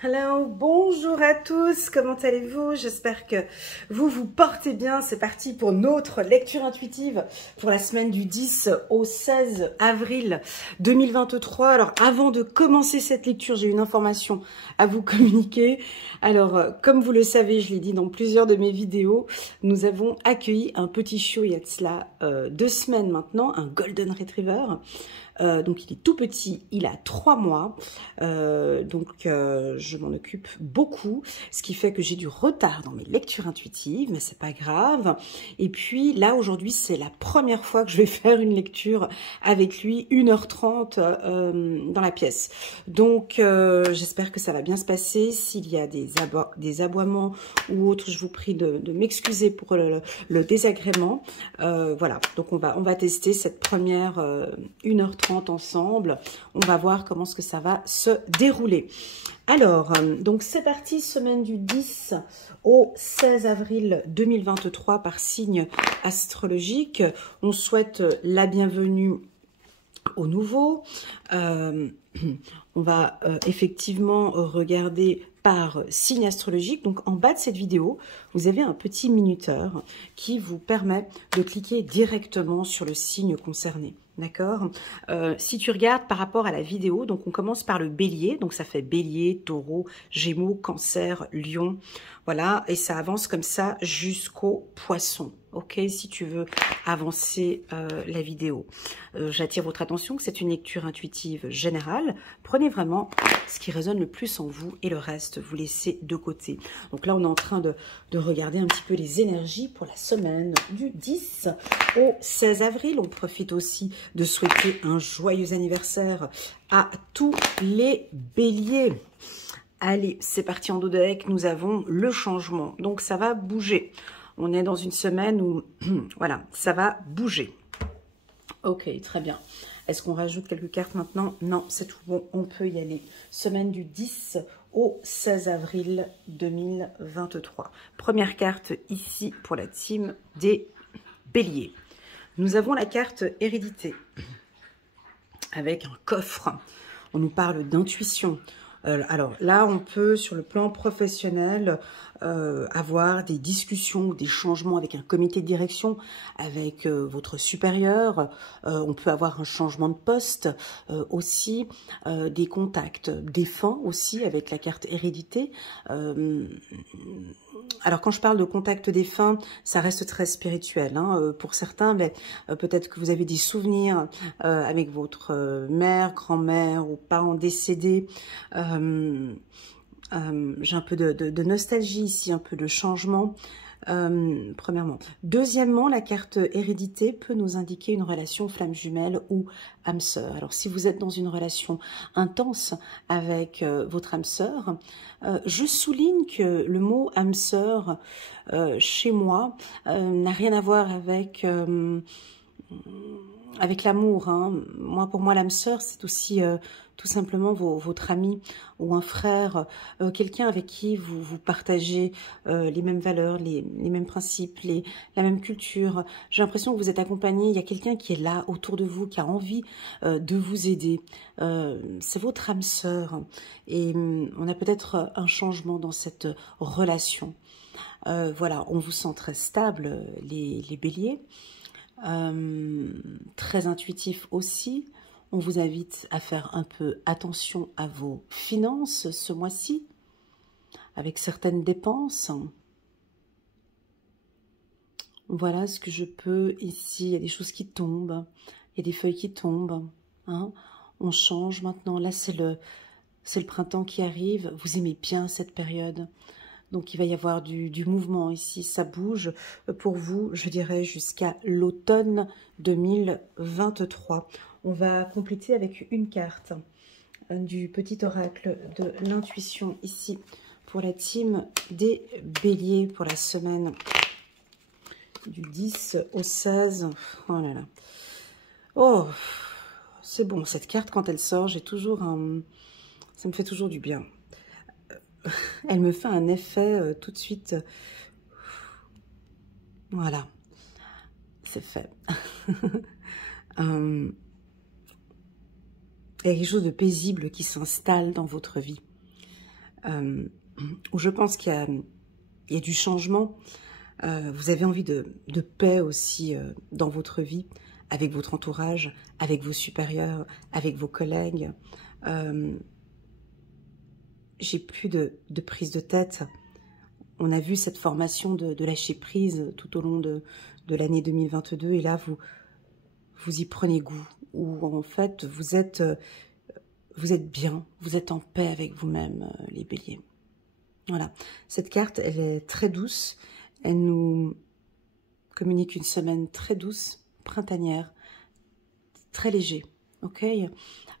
Hello, bonjour à tous, comment allez-vous? J'espère que vous vous portez bien. C'est parti pour notre lecture intuitive pour la semaine du 10 au 16 avril 2023. Alors avant de commencer cette lecture, j'ai une information à vous communiquer. Alors comme vous le savez, je l'ai dit dans plusieurs de mes vidéos, nous avons accueilli un petit chiot il y a de cela 2 semaines maintenant, un Golden Retriever. Donc il est tout petit, il a 3 mois, je m'en occupe beaucoup, ce qui fait que j'ai du retard dans mes lectures intuitives, mais c'est pas grave. Et puis là aujourd'hui c'est la première fois que je vais faire une lecture avec lui, 1h30 dans la pièce. Donc j'espère que ça va bien se passer. S'il y a des aboiements ou autres, je vous prie de m'excuser pour le désagrément. Voilà, donc on va tester cette première 1h30 ensemble. On va voir comment est-ce que ça va se dérouler. Alors, donc c'est parti, semaine du 10 au 16 avril 2023 par signe astrologique. On souhaite la bienvenue au nouveau. On va effectivement regarder par signe astrologique. Donc en bas de cette vidéo, vous avez un petit minuteur qui vous permet de cliquer directement sur le signe concerné. D'accord. Si tu regardes par rapport à la vidéo, donc on commence par le bélier, donc ça fait bélier, taureau, gémeaux, cancer, lion, voilà, et ça avance comme ça jusqu'au poisson. Ok, si tu veux avancer la vidéo. J'attire votre attention que c'est une lecture intuitive générale. Prenez vraiment ce qui résonne le plus en vous et le reste, vous laissez de côté. Donc là, on est en train de regarder un petit peu les énergies pour la semaine du 10 au 16 avril. On profite aussi de souhaiter un joyeux anniversaire à tous les béliers. Allez, c'est parti en dos de deck, nous avons le changement. Donc ça va bouger. On est dans une semaine où, voilà, ça va bouger. Ok, très bien. Est-ce qu'on rajoute quelques cartes maintenant? Non, c'est tout bon, on peut y aller. Semaine du 10 au 16 avril 2023. Première carte ici pour la team des béliers. Nous avons la carte hérédité avec un coffre. On nous parle d'intuition. Alors là, on peut, sur le plan professionnel, avoir des discussions ou des changements avec un comité de direction, avec votre supérieur. On peut avoir un changement de poste aussi, des contacts défunts aussi avec la carte hérédité. Alors quand je parle de contact défunt, ça reste très spirituel. Hein. Pour certains, peut-être que vous avez des souvenirs avec votre mère, grand-mère ou parents décédés. J'ai un peu de nostalgie ici, un peu de changement. Premièrement. Deuxièmement, la carte hérédité peut nous indiquer une relation flamme jumelle ou âme sœur. Alors, si vous êtes dans une relation intense avec votre âme sœur, je souligne que le mot âme sœur, chez moi, n'a rien à voir avec l'amour. Hein. Pour moi, l'âme sœur, c'est aussi tout simplement votre ami ou un frère, quelqu'un avec qui vous partagez les mêmes valeurs, les mêmes principes, la même culture. J'ai l'impression que vous êtes accompagné, il y a quelqu'un qui est là autour de vous, qui a envie de vous aider. C'est votre âme sœur. Et on a peut-être un changement dans cette relation. Voilà, on vous sent très stable, les béliers. Très intuitif aussi. On vous invite à faire un peu attention à vos finances ce mois-ci, avec certaines dépenses. Voilà ce que je peux ici. Il y a des choses qui tombent, il y a des feuilles qui tombent. Hein. On change maintenant. Là, c'est le printemps qui arrive. Vous aimez bien cette période. Donc, il va y avoir du mouvement ici. Ça bouge pour vous, je dirais, jusqu'à l'automne 2023. On va compléter avec une carte du petit oracle de l'intuition ici pour la team des béliers pour la semaine du 10 au 16. Oh là là. Oh, c'est bon. Cette carte, quand elle sort, j'ai toujours un... Ça me fait toujours du bien. Elle me fait un effet tout de suite. Voilà, c'est fait. Il y a quelque chose de paisible qui s'installe dans votre vie. où je pense qu'il y a du changement. Vous avez envie de paix aussi dans votre vie, avec votre entourage, avec vos supérieurs, avec vos collègues. J'ai plus de prise de tête. On a vu cette formation de lâcher prise tout au long de l'année 2022 et là, vous y prenez goût. Ou en fait, vous êtes bien, vous êtes en paix avec vous-même, les béliers. Voilà, cette carte, elle est très douce. Elle nous communique une semaine très douce, printanière, très léger, ok?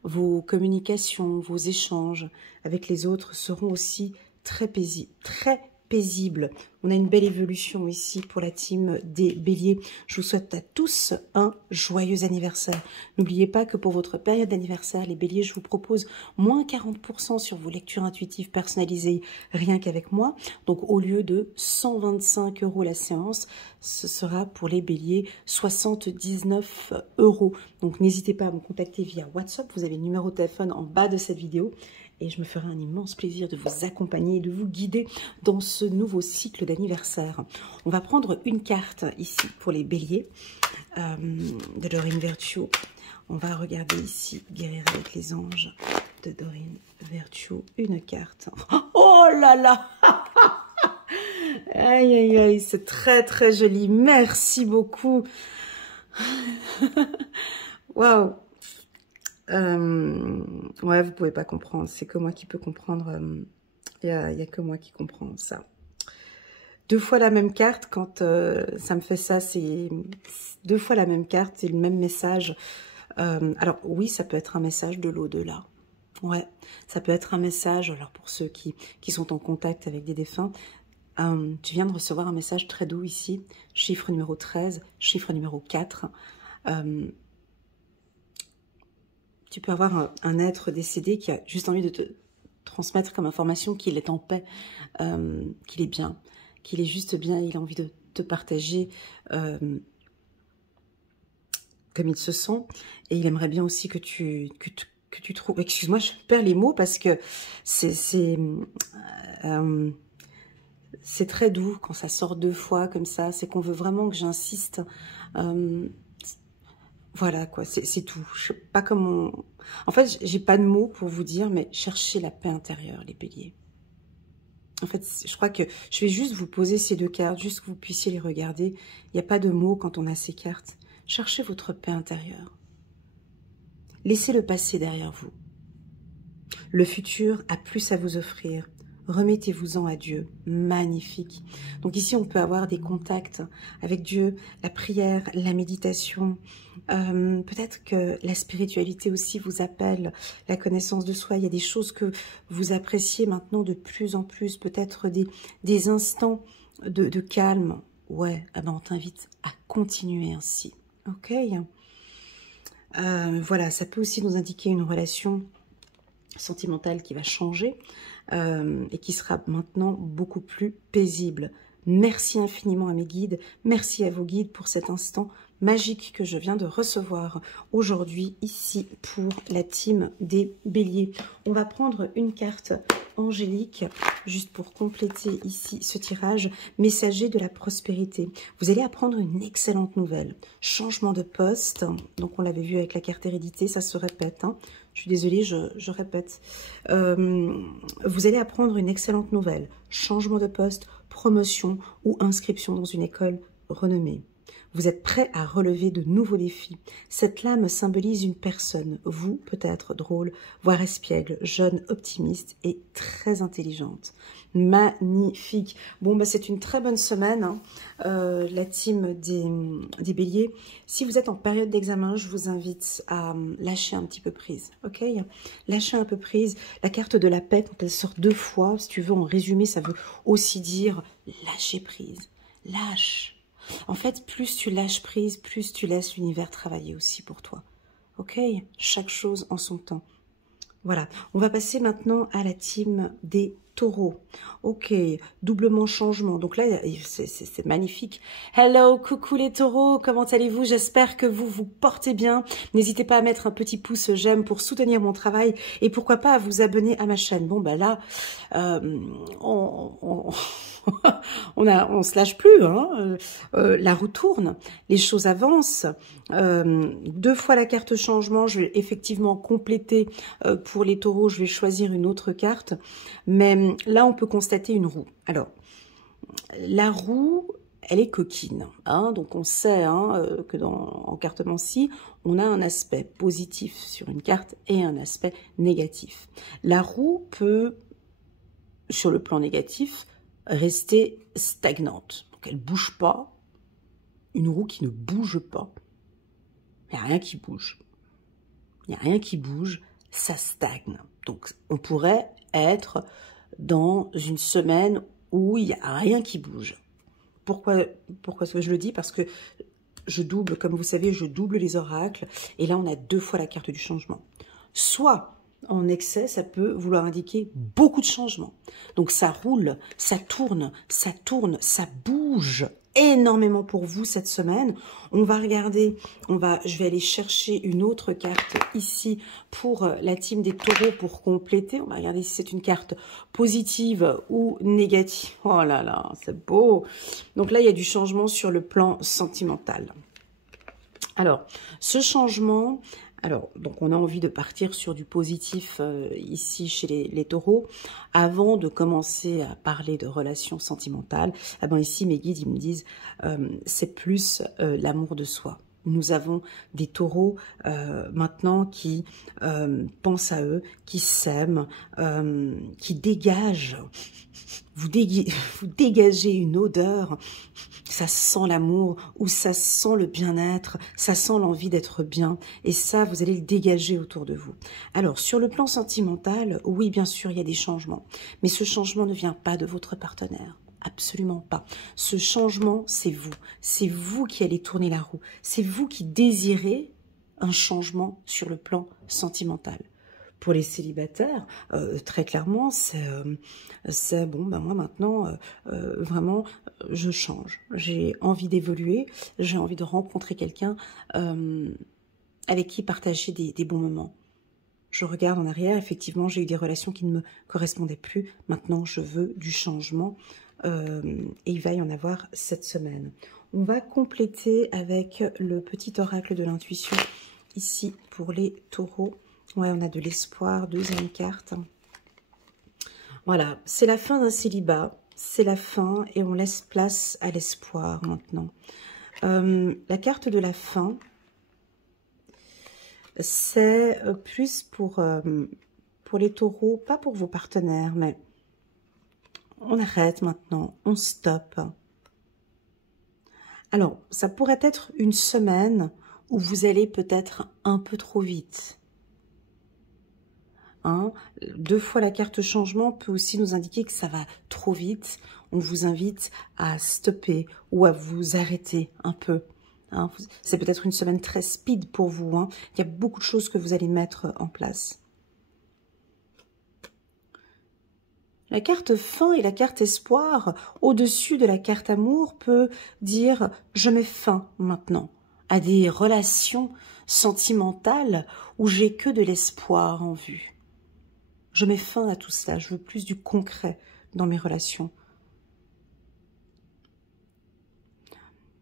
Vos communications, vos échanges avec les autres seront aussi très paisibles. On a une belle évolution ici pour la team des béliers. Je vous souhaite à tous un joyeux anniversaire. N'oubliez pas que pour votre période d'anniversaire, les béliers, je vous propose moins 40% sur vos lectures intuitives personnalisées rien qu'avec moi. Donc au lieu de 125 € la séance, ce sera pour les béliers 79 €. Donc n'hésitez pas à me contacter via WhatsApp. Vous avez le numéro de téléphone en bas de cette vidéo. Et je me ferai un immense plaisir de vous accompagner et de vous guider dans ce nouveau cycle d'anniversaire. On va prendre une carte ici pour les béliers de Dorine Virtue. On va regarder ici Guérir avec les anges de Dorine Virtue. Une carte. Oh là là. Aïe aïe aïe, c'est très très joli. Merci beaucoup. Waouh. Ouais, vous pouvez pas comprendre. C'est que moi qui peux comprendre. Il y a que moi qui comprends ça. Deux fois la même carte, quand ça me fait ça, c'est deux fois la même carte, c'est le même message. Alors oui, ça peut être un message de l'au-delà. Ouais, ça peut être un message, alors pour ceux qui sont en contact avec des défunts, tu viens de recevoir un message très doux ici, chiffre numéro 13, chiffre numéro 4. Tu peux avoir un être décédé qui a juste envie de te transmettre comme information qu'il est en paix, qu'il est bien, qu'il est juste bien, il a envie de te partager comme il se sent. Et il aimerait bien aussi que tu trouves... Excuse-moi, je perds les mots parce que c'est très doux quand ça sort deux fois comme ça. C'est qu'on veut vraiment que j'insiste... Voilà, quoi, c'est tout. Je sais pas comment... En fait, j'ai pas de mots pour vous dire, mais cherchez la paix intérieure, les béliers. En fait, je crois que je vais juste vous poser ces deux cartes, juste que vous puissiez les regarder. Il n'y a pas de mots quand on a ces cartes. Cherchez votre paix intérieure. Laissez le passé derrière vous. Le futur a plus à vous offrir. Remettez-vous-en à Dieu. Magnifique. Donc ici, on peut avoir des contacts avec Dieu, la prière, la méditation. Peut-être que la spiritualité aussi vous appelle, la connaissance de soi. Il y a des choses que vous appréciez maintenant de plus en plus. Peut-être des instants de calme. Ouais, ah ben on t'invite à continuer ainsi. Ok. Voilà, ça peut aussi nous indiquer une relation sentimentale qui va changer et qui sera maintenant beaucoup plus paisible. Merci infiniment à mes guides, merci à vos guides pour cet instant magique que je viens de recevoir aujourd'hui ici pour la team des béliers. On va prendre une carte angélique juste pour compléter ici ce tirage, messager de la prospérité. Vous allez apprendre une excellente nouvelle, changement de poste, donc on l'avait vu avec la carte hérédité, ça se répète, hein. Je suis désolée, je répète. Vous allez apprendre une excellente nouvelle, changement de poste, promotion ou inscription dans une école renommée. Vous êtes prêt à relever de nouveaux défis. Cette lame symbolise une personne, vous peut-être drôle, voire espiègle, jeune, optimiste et très intelligente. Magnifique. Bon, bah, c'est une très bonne semaine, hein, la team des béliers. Si vous êtes en période d'examen, je vous invite à lâcher un petit peu prise, ok? Lâcher un peu prise. La carte de la paix, quand elle sort deux fois, si tu veux, en résumé, ça veut aussi dire lâcher prise. Lâche. En fait, plus tu lâches prise, plus tu laisses l'univers travailler aussi pour toi. Ok? Chaque chose en son temps. Voilà. On va passer maintenant à la team des taureau. Ok, doublement changement. Donc là, c'est magnifique. Hello, coucou les taureaux, comment allez-vous? J'espère que vous vous portez bien. N'hésitez pas à mettre un petit pouce j'aime pour soutenir mon travail et pourquoi pas à vous abonner à ma chaîne. Bon, bah là, on se lâche plus, hein. La roue tourne, les choses avancent. 2 fois la carte changement, je vais effectivement compléter pour les taureaux, je vais choisir une autre carte. Mais là, on peut constater une roue. Alors, la roue, elle est coquine, hein, donc on sait que en cartomancie, on a un aspect positif sur une carte et un aspect négatif. La roue peut, sur le plan négatif, rester stagnante. Donc elle ne bouge pas. Une roue qui ne bouge pas. Il n'y a rien qui bouge. Il n'y a rien qui bouge, ça stagne. Donc on pourrait être dans une semaine où il n'y a rien qui bouge. Pourquoi est-ce que je le dis? Parce que je double, comme vous savez, je double les oracles. Et là, on a 2 fois la carte du changement. Soit en excès, ça peut vouloir indiquer beaucoup de changements. Donc ça roule, ça tourne, ça bouge énormément pour vous cette semaine. On va regarder, je vais aller chercher une autre carte ici pour la team des taureaux pour compléter. On va regarder si c'est une carte positive ou négative. Oh là là, c'est beau. Donc là, il y a du changement sur le plan sentimental. Alors, ce changement... Alors, donc on a envie de partir sur du positif ici chez les taureaux. Avant de commencer à parler de relations sentimentales, eh ben ici mes guides ils me disent c'est plus l'amour de soi. Nous avons des taureaux maintenant qui pensent à eux, qui s'aiment, qui dégagent. Vous dégagez une odeur, ça sent l'amour ou ça sent le bien-être, ça sent l'envie d'être bien. Et ça, vous allez le dégager autour de vous. Alors, sur le plan sentimental, oui, bien sûr, il y a des changements. Mais ce changement ne vient pas de votre partenaire. Absolument pas. Ce changement, c'est vous. C'est vous qui allez tourner la roue. C'est vous qui désirez un changement sur le plan sentimental. Pour les célibataires, très clairement, c'est bon, ben moi maintenant, vraiment, je change. J'ai envie d'évoluer, j'ai envie de rencontrer quelqu'un avec qui partager des bons moments. Je regarde en arrière, effectivement, j'ai eu des relations qui ne me correspondaient plus. Maintenant, je veux du changement et il va y en avoir cette semaine. On va compléter avec le petit oracle de l'intuition ici pour les taureaux. Ouais, on a de l'espoir, 2e carte. Voilà, c'est la fin d'un célibat, c'est la fin et on laisse place à l'espoir maintenant. La carte de la fin, c'est plus pour les taureaux, pas pour vos partenaires, mais on arrête maintenant, on stoppe. Alors, ça pourrait être une semaine où vous allez peut-être un peu trop vite. 2 fois la carte changement peut aussi nous indiquer que ça va trop vite. On vous invite à stopper ou à vous arrêter un peu. C'est peut-être une semaine très speed pour vous. Il y a beaucoup de choses que vous allez mettre en place. La carte fin et la carte espoir, au-dessus de la carte amour, peut dire « je mets fin maintenant » à des relations sentimentales où j'ai que de l'espoir en vue. Je mets fin à tout cela, je veux plus du concret dans mes relations.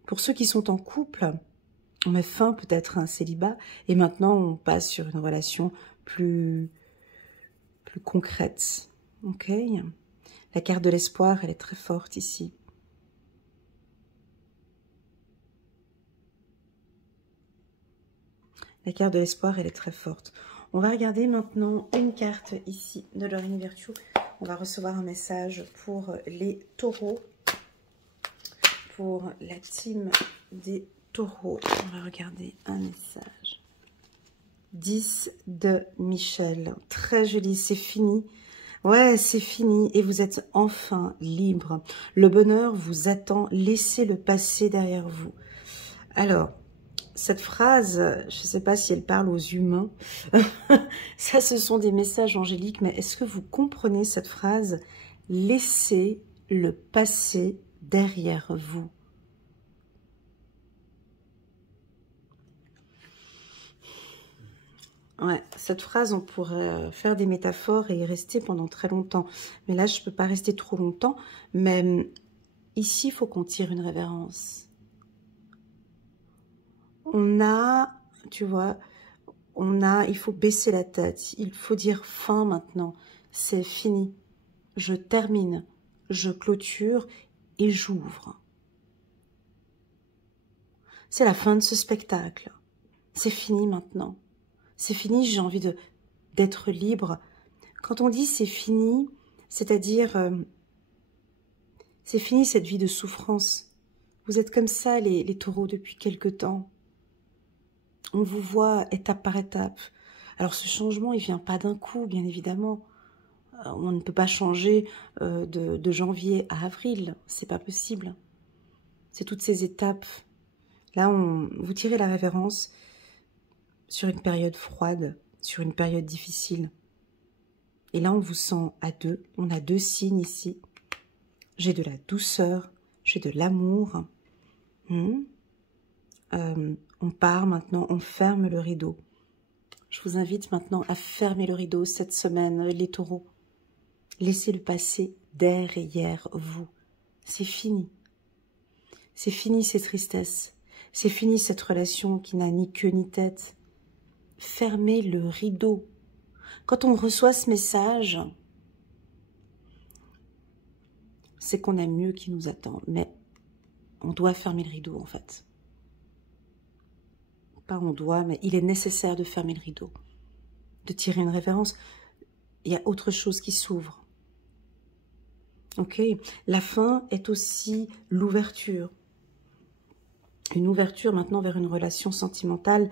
Pour ceux qui sont en couple, on met fin peut-être à un célibat et maintenant on passe sur une relation plus concrète. Ok. La carte de l'espoir, elle est très forte ici. La carte de l'espoir, elle est très forte. On va regarder maintenant une carte ici de Lorraine Virtue. On va recevoir un message pour les taureaux. Pour la team des taureaux. On va regarder un message. 10 de Michel. Très joli, c'est fini. Ouais, c'est fini et vous êtes enfin libre. Le bonheur vous attend. Laissez le passé derrière vous. Alors, cette phrase, je ne sais pas si elle parle aux humains. Ça, ce sont des messages angéliques, mais est-ce que vous comprenez cette phrase? Laissez le passé derrière vous. Ouais, cette phrase, on pourrait faire des métaphores et y rester pendant très longtemps. Mais là, je ne peux pas rester trop longtemps. Mais ici, il faut qu'on tire une révérence. On a, tu vois, il faut baisser la tête. Il faut dire fin maintenant. C'est fini. Je termine. Je clôture et j'ouvre. C'est la fin de ce spectacle. C'est fini maintenant. C'est fini, j'ai envie d'être libre. Quand on dit c'est fini, c'est-à-dire c'est fini cette vie de souffrance. Vous êtes comme ça les taureaux depuis quelque temps. On vous voit étape par étape. Alors ce changement, il vient pas d'un coup, bien évidemment. On ne peut pas changer de janvier à avril, c'est pas possible. C'est toutes ces étapes. Là, vous tirez la révérence sur une période froide, sur une période difficile. Et là, on vous sent à deux. On a deux signes ici. J'ai de la douceur, j'ai de l'amour. On part maintenant, on ferme le rideau. Je vous invite maintenant à fermer le rideau cette semaine, les taureaux. Laissez le passé derrière vous. C'est fini. C'est fini ces tristesses. C'est fini cette relation qui n'a ni queue ni tête. Fermez le rideau. Quand on reçoit ce message, c'est qu'on a mieux qui nous attend. Mais on doit fermer le rideau, en fait. Pas on doit, mais il est nécessaire de fermer le rideau. De tirer une révérence. Il y a autre chose qui s'ouvre. Ok, la fin est aussi l'ouverture. Une ouverture maintenant vers une relation sentimentale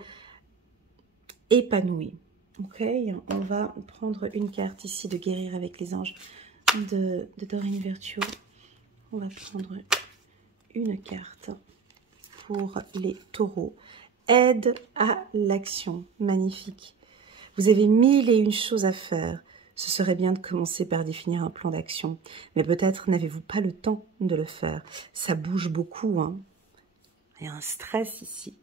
épanouie. Ok, on va prendre une carte ici de guérir avec les anges de Doreen Virtue. On va prendre une carte pour les taureaux. Aide à l'action. Magnifique. Vous avez 1001 choses à faire. Ce serait bien de commencer par définir un plan d'action. Mais peut-être n'avez-vous pas le temps de le faire. Ça bouge beaucoup. Hein. Il y a un stress ici.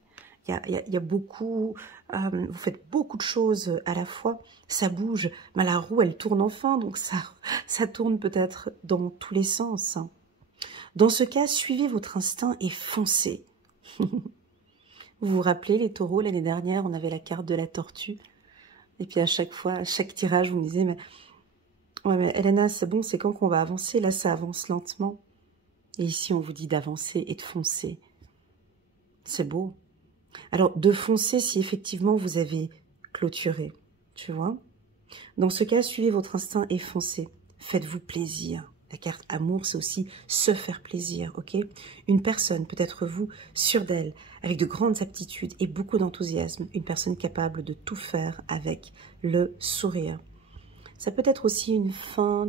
Il y a beaucoup... vous faites beaucoup de choses à la fois. Ça bouge. Mais la roue, elle tourne enfin. Donc ça tourne peut-être dans tous les sens. Dans ce cas, suivez votre instinct et foncez. Vous vous rappelez, les taureaux, l'année dernière, on avait la carte de la tortue. Et puis à chaque fois, à chaque tirage, vous me disiez, ouais, mais Elena, c'est bon, c'est quand qu'on va avancer? Là, ça avance lentement. Et ici, on vous dit d'avancer et de foncer. C'est beau. Alors, de foncer si effectivement vous avez clôturé, tu vois. Dans ce cas, suivez votre instinct et foncez. Faites-vous plaisir. La carte amour, c'est aussi se faire plaisir, ok? Une personne, peut-être vous, sûre d'elle, avec de grandes aptitudes et beaucoup d'enthousiasme. Une personne capable de tout faire avec le sourire. Ça peut être aussi une fin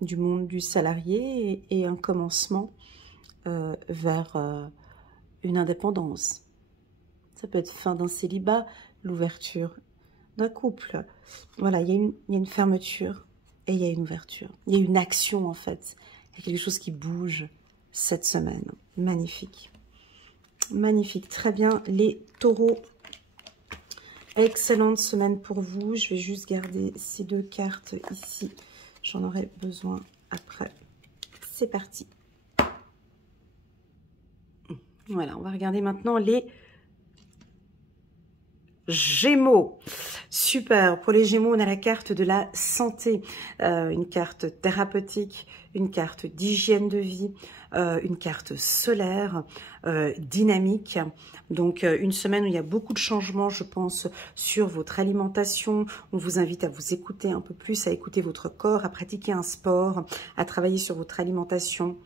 du monde du salarié et un commencement vers une indépendance. Ça peut être fin d'un célibat, l'ouverture d'un couple. Voilà, il y a une fermeture. Et il y a une ouverture, il y a une action en fait. Il y a quelque chose qui bouge cette semaine. Magnifique. Magnifique, très bien. Les taureaux, excellente semaine pour vous. Je vais juste garder ces deux cartes ici. J'en aurai besoin après. C'est parti. Voilà, on va regarder maintenant les Gémeaux. Super, pour les Gémeaux, on a la carte de la santé, une carte thérapeutique, une carte d'hygiène de vie, une carte solaire, dynamique. Donc, une semaine où il y a beaucoup de changements, je pense, sur votre alimentation. On vous invite à vous écouter un peu plus, à écouter votre corps, à pratiquer un sport, à travailler sur votre alimentation.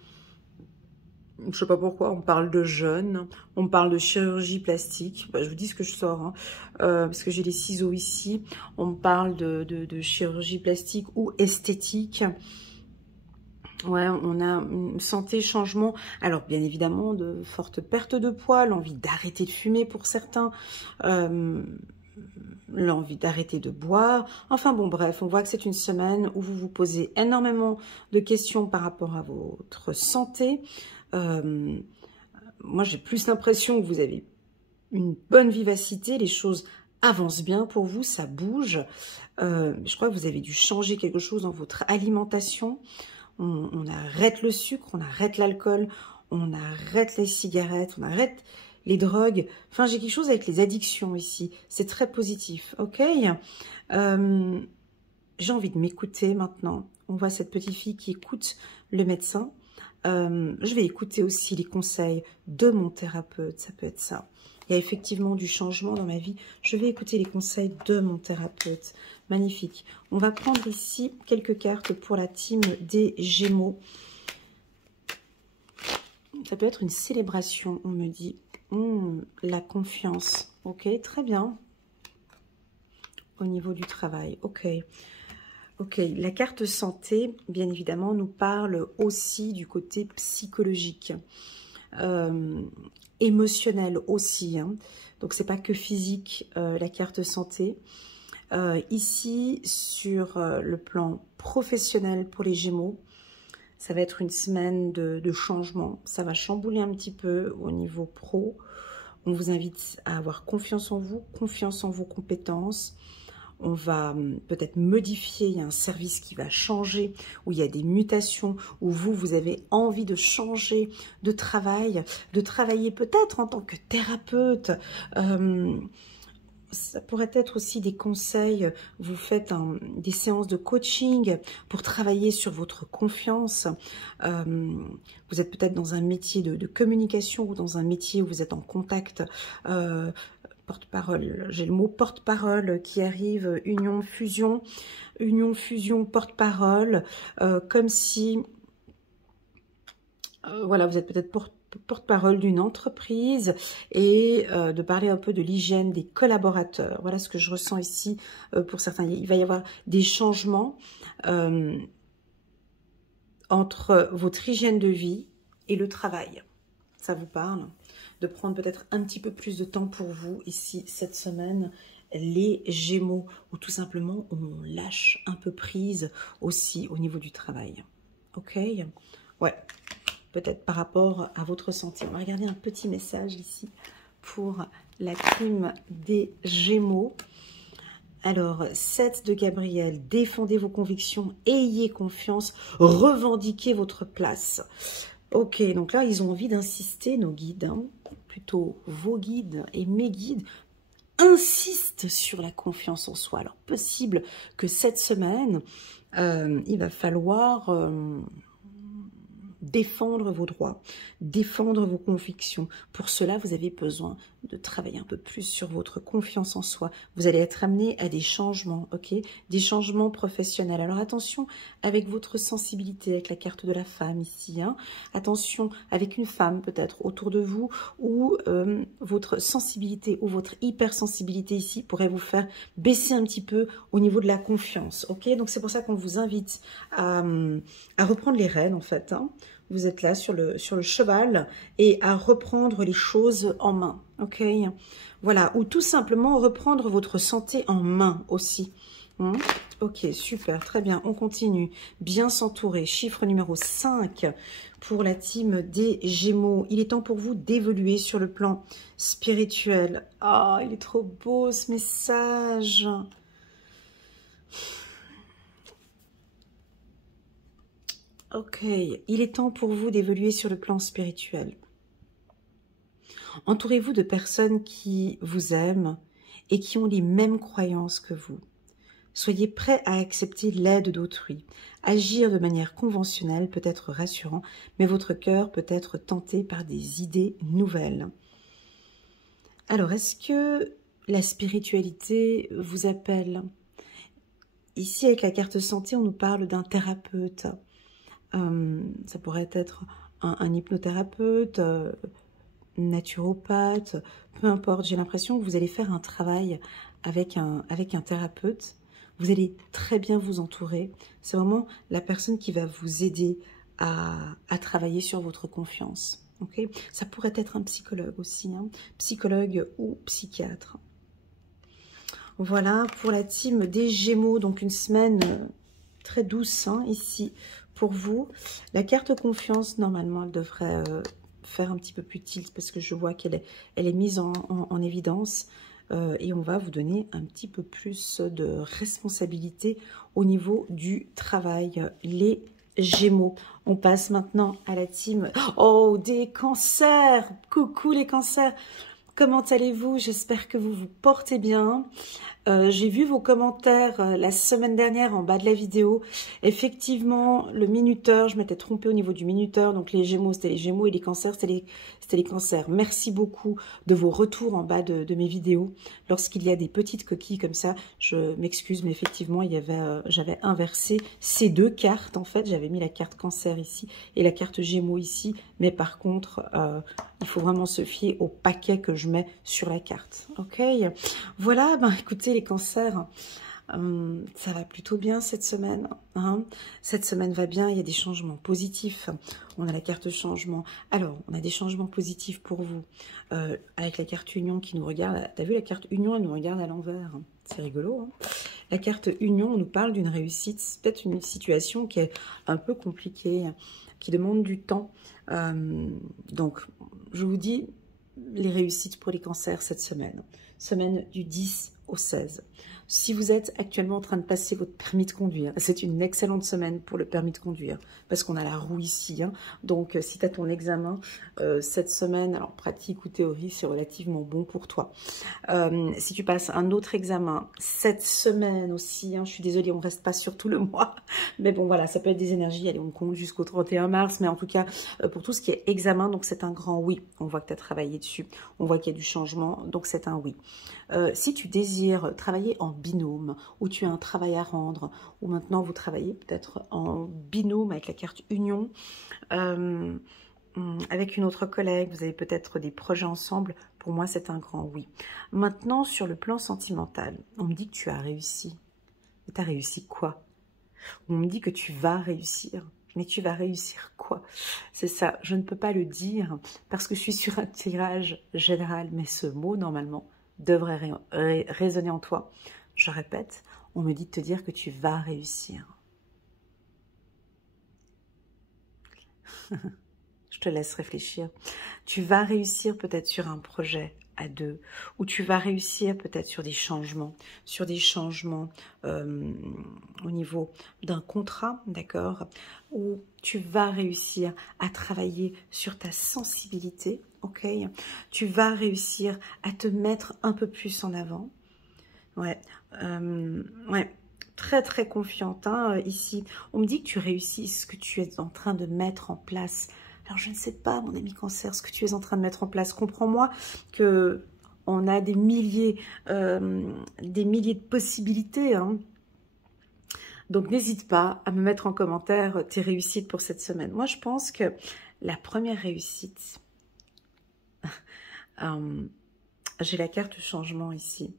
Je ne sais pas pourquoi, on parle de jeûne, on parle de chirurgie plastique. Bah, je vous dis ce que je sors, hein, parce que j'ai les ciseaux ici. On parle de chirurgie plastique ou esthétique. Ouais, on a une santé, changement. Alors, bien évidemment, de fortes pertes de poids, l'envie d'arrêter de fumer pour certains, l'envie d'arrêter de boire. Enfin bon, bref, on voit que c'est une semaine où vous vous posez énormément de questions par rapport à votre santé. Moi, j'ai plus l'impression que vous avez une bonne vivacité, les choses avancent bien pour vous, ça bouge. Je crois que vous avez dû changer quelque chose dans votre alimentation. On arrête le sucre, on arrête l'alcool, on arrête les cigarettes, on arrête les drogues. Enfin, j'ai quelque chose avec les addictions ici. C'est très positif, ok? J'ai envie de m'écouter maintenant. On voit cette petite fille qui écoute le médecin. Je vais écouter aussi les conseils de mon thérapeute, ça peut être ça. Il y a effectivement du changement dans ma vie. Je vais écouter les conseils de mon thérapeute. Magnifique. On va prendre ici quelques cartes pour la team des Gémeaux. Ça peut être une célébration, on me dit. La confiance. Ok, très bien. Au niveau du travail. Ok. Ok, la carte santé, bien évidemment, nous parle aussi du côté psychologique. Émotionnel aussi, hein. Donc c'est pas que physique la carte santé. Ici sur le plan professionnel pour les Gémeaux, ça va être une semaine de changement, ça va chambouler un petit peu au niveau pro. On vous invite à avoir confiance en vous, confiance en vos compétences. On va peut-être modifier, il y a un service qui va changer, où il y a des mutations, où vous avez envie de changer de travail, de travailler peut-être en tant que thérapeute. Ça pourrait être aussi des conseils, vous faites des séances de coaching pour travailler sur votre confiance. Vous êtes peut-être dans un métier de communication ou dans un métier où vous êtes en contact porte-parole, j'ai le mot porte-parole qui arrive, union, fusion, porte-parole, comme si, voilà, vous êtes peut-être porte-parole d'une entreprise et de parler un peu de l'hygiène des collaborateurs. Voilà ce que je ressens ici pour certains. Il va y avoir des changements entre votre hygiène de vie et le travail. Ça vous parle ? De prendre peut-être un petit peu plus de temps pour vous ici cette semaine, les Gémeaux, ou tout simplement on lâche un peu prise aussi au niveau du travail. Ok? Ouais, peut-être par rapport à votre santé. On va regarder un petit message ici pour la team des Gémeaux. Alors, 7 de Gabriel, défendez vos convictions, ayez confiance, revendiquez votre place. Ok, donc là, ils ont envie d'insister, nos guides, hein, plutôt vos guides et mes guides, insistent sur la confiance en soi. Alors, possible que cette semaine, il va falloir défendre vos droits, défendre vos convictions. Pour cela, vous avez besoin de travailler un peu plus sur votre confiance en soi. Vous allez être amené à des changements, ok? Des changements professionnels. Alors attention avec votre sensibilité, avec la carte de la femme ici, hein. Attention avec une femme peut-être autour de vous, ou votre sensibilité ou votre hypersensibilité ici pourrait vous faire baisser un petit peu au niveau de la confiance, ok? Donc c'est pour ça qu'on vous invite à reprendre les rênes en fait, hein. Vous êtes là sur le cheval et à reprendre les choses en main, ok? Voilà, ou tout simplement reprendre votre santé en main aussi. Ok, super, très bien, on continue. Bien s'entourer, chiffre numéro 5 pour la team des Gémeaux. Il est temps pour vous d'évoluer sur le plan spirituel. Ah, il est trop beau ce message. Ok, il est temps pour vous d'évoluer sur le plan spirituel. Entourez-vous de personnes qui vous aiment et qui ont les mêmes croyances que vous. Soyez prêts à accepter l'aide d'autrui. Agir de manière conventionnelle peut être rassurant, mais votre cœur peut être tenté par des idées nouvelles. Alors, est-ce que la spiritualité vous appelle? Ici, avec la carte santé, on nous parle d'un thérapeute. Ça pourrait être un hypnothérapeute, naturopathe, peu importe. J'ai l'impression que vous allez faire un travail avec un thérapeute. Vous allez très bien vous entourer. C'est vraiment la personne qui va vous aider à travailler sur votre confiance. Okay, ça pourrait être un psychologue aussi, hein, psychologue ou psychiatre. Voilà pour la team des Gémeaux, donc une semaine très douce hein, ici pour vous. La carte confiance, normalement, elle devrait faire un petit peu plus tilt parce que je vois qu'elle est mise en évidence. Et on va vous donner un petit peu plus de responsabilité au niveau du travail, les Gémeaux. On passe maintenant à la team oh, des cancers. Coucou les cancers, comment allez-vous? J'espère que vous vous portez bien. J'ai vu vos commentaires la semaine dernière en bas de la vidéo. Effectivement, le minuteur, je m'étais trompée au niveau du minuteur. Donc les Gémeaux, c'était les Gémeaux et les cancers, c'était les cancers. Merci beaucoup de vos retours en bas de mes vidéos. Lorsqu'il y a des petites coquilles comme ça, je m'excuse, mais effectivement, il y avait, j'avais inversé ces deux cartes. En fait, j'avais mis la carte cancer ici et la carte Gémeaux ici. Mais par contre, il faut vraiment se fier au paquet que je mets sur la carte. Ok, voilà, ben écoutez les cancers, ça va plutôt bien cette semaine. Hein. Cette semaine va bien, il y a des changements positifs. On a la carte changement. Alors, on a des changements positifs pour vous. Avec la carte union qui nous regarde. T'as vu la carte union, elle nous regarde à l'envers. C'est rigolo. Hein. La carte union, on nous parle d'une réussite. C'est peut-être une situation qui est un peu compliquée, qui demande du temps. Donc, je vous dis les réussites pour les cancers cette semaine. Semaine du 10 au 16. Si vous êtes actuellement en train de passer votre permis de conduire, c'est une excellente semaine pour le permis de conduire, parce qu'on a la roue ici. Hein. Donc, si tu as ton examen cette semaine, alors pratique ou théorie, c'est relativement bon pour toi. Si tu passes un autre examen cette semaine aussi, hein, je suis désolée, on ne reste pas sur tout le mois, mais bon, voilà, ça peut être des énergies, allez, on compte jusqu'au 31 mars, mais en tout cas, pour tout ce qui est examen, donc c'est un grand oui. On voit que tu as travaillé dessus, on voit qu'il y a du changement, donc c'est un oui. Si tu désires travailler en binôme, ou tu as un travail à rendre, ou maintenant vous travaillez peut-être en binôme avec la carte union, avec une autre collègue, vous avez peut-être des projets ensemble, pour moi c'est un grand oui. Maintenant sur le plan sentimental, on me dit que tu as réussi. Mais tu as réussi quoi? On me dit que tu vas réussir. Mais tu vas réussir quoi? C'est ça, je ne peux pas le dire parce que je suis sur un tirage général, mais ce mot normalement devrait résonner en toi. Je répète, on me dit de te dire que tu vas réussir. Je te laisse réfléchir. Tu vas réussir peut-être sur un projet à deux, ou tu vas réussir peut-être sur des changements au niveau d'un contrat, d'accord, ou tu vas réussir à travailler sur ta sensibilité, ok, tu vas réussir à te mettre un peu plus en avant, ouais, très très confiante hein, ici. On me dit que tu réussis ce que tu es en train de mettre en place. Alors, je ne sais pas, mon ami cancer, ce que tu es en train de mettre en place. Comprends-moi que on a des milliers de possibilités. Hein. Donc, n'hésite pas à me mettre en commentaire tes réussites pour cette semaine. Moi, je pense que la première réussite, j'ai la carte changement ici.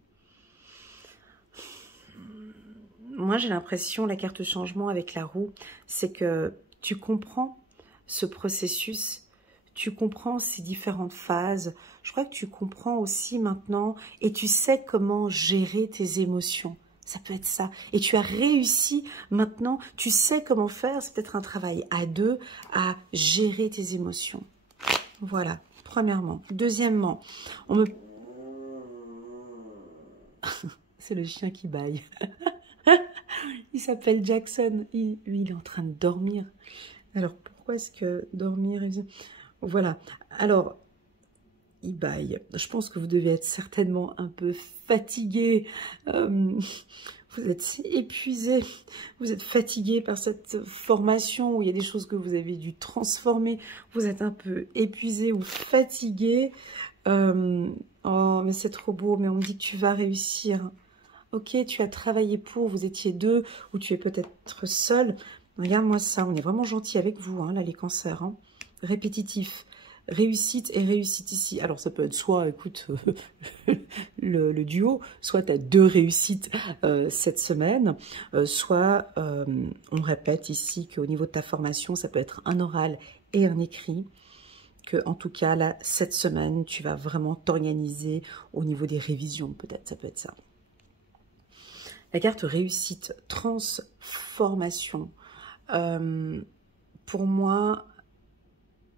Moi, j'ai l'impression, la carte changement avec la roue, c'est que tu comprends ce processus, tu comprends ces différentes phases. Je crois que tu comprends aussi maintenant et tu sais comment gérer tes émotions. Ça peut être ça. Et tu as réussi maintenant, tu sais comment faire. C'est peut-être un travail à deux, à gérer tes émotions. Voilà, premièrement. Deuxièmement, on me... C'est le chien qui bâille. Il s'appelle Jackson. Lui, il est en train de dormir. Alors, pourquoi est-ce que dormir... Voilà. Alors, il bâille. Je pense que vous devez être certainement un peu fatigué. Vous êtes épuisé. Vous êtes fatigué par cette formation où il y a des choses que vous avez dû transformer. Vous êtes un peu épuisé ou fatigué. Oh, mais c'est trop beau. Mais on me dit que tu vas réussir. Ok, tu as travaillé pour, vous étiez deux, ou tu es peut-être seul. Regarde-moi ça, on est vraiment gentil avec vous, hein, là, les cancers. Hein. Répétitif. réussite et réussite ici. Alors ça peut être soit, écoute, le duo, soit tu as 2 réussites cette semaine, soit on répète ici qu'au niveau de ta formation, ça peut être un oral et un écrit, que en tout cas là, cette semaine, tu vas vraiment t'organiser au niveau des révisions, peut-être, ça peut être ça. La carte réussite, transformation, pour moi,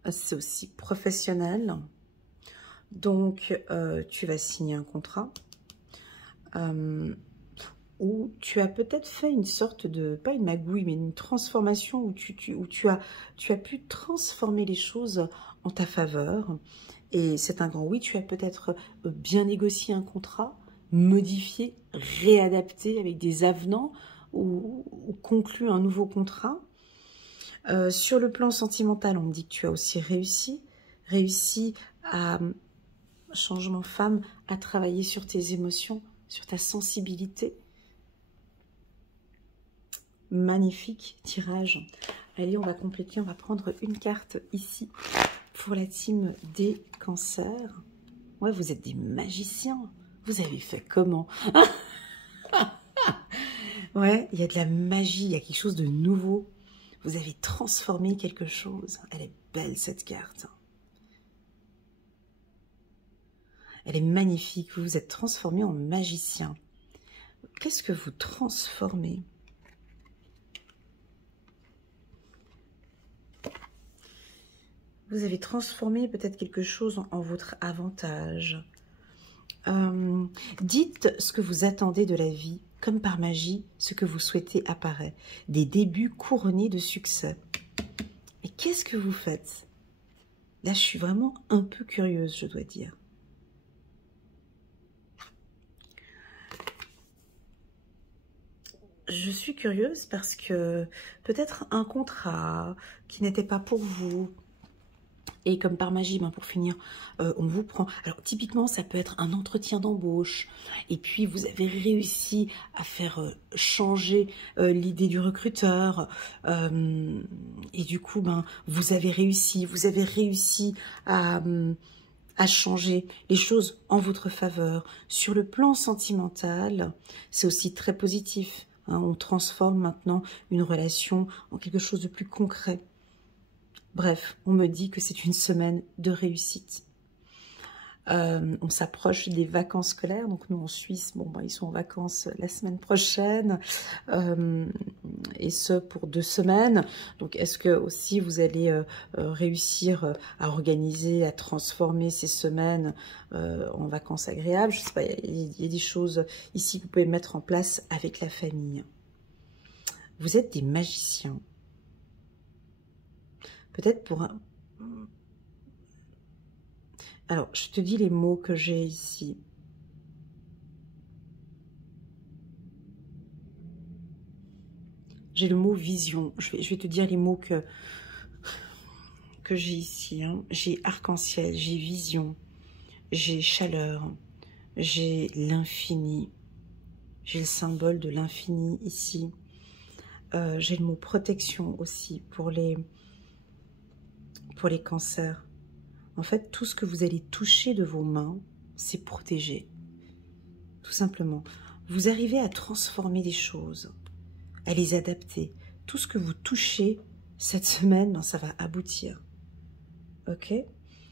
c'est aussi professionnel. Donc, tu vas signer un contrat où tu as peut-être fait une sorte de, pas une magouille, mais une transformation où tu as pu transformer les choses en ta faveur. Et c'est un grand oui, tu as peut-être bien négocié un contrat, modifié, réadapté avec des avenants ou conclu un nouveau contrat. Sur le plan sentimental, on me dit que tu as aussi réussi à, changement femme, à travailler sur tes émotions, sur ta sensibilité. Magnifique tirage. Allez, on va compléter, on va prendre une carte ici pour la team des cancers. Ouais, vous êtes des magiciens. Vous avez fait comment? Ouais, il y a de la magie, il y a quelque chose de nouveau. Vous avez transformé quelque chose. Elle est belle, cette carte. Elle est magnifique. Vous vous êtes transformé en magicien. Qu'est-ce que vous transformez? Vous avez transformé peut-être quelque chose en votre avantage. Dites ce que vous attendez de la vie. Comme par magie, ce que vous souhaitez apparaît. Des débuts couronnés de succès. Et qu'est-ce que vous faites? Là, je suis vraiment un peu curieuse, je dois dire. Je suis curieuse parce que peut-être un contrat qui n'était pas pour vous. Et comme par magie, ben pour finir, on vous prend. Alors typiquement, ça peut être un entretien d'embauche. Et puis vous avez réussi à faire changer l'idée du recruteur. Et du coup, ben vous avez réussi à changer les choses en votre faveur. Sur le plan sentimental, c'est aussi très positif. Hein, on transforme maintenant une relation en quelque chose de plus concret. Bref, on me dit que c'est une semaine de réussite. On s'approche des vacances scolaires. Donc nous en Suisse, bon, ben, ils sont en vacances la semaine prochaine. Et ce pour 2 semaines. Donc est-ce que aussi vous allez réussir à organiser, à transformer ces semaines en vacances agréables? Je sais pas, il y a des choses ici que vous pouvez mettre en place avec la famille. Vous êtes des magiciens. Peut-être pour un... Alors, je te dis les mots que j'ai ici. J'ai le mot vision. Je vais te dire les mots que j'ai ici. Hein. J'ai arc-en-ciel, j'ai vision, j'ai chaleur, j'ai l'infini. J'ai le symbole de l'infini ici. J'ai le mot protection aussi pour les cancers. En fait, tout ce que vous allez toucher de vos mains, c'est protégé. Tout simplement. Vous arrivez à transformer des choses, à les adapter. Tout ce que vous touchez cette semaine, ben, ça va aboutir. Ok?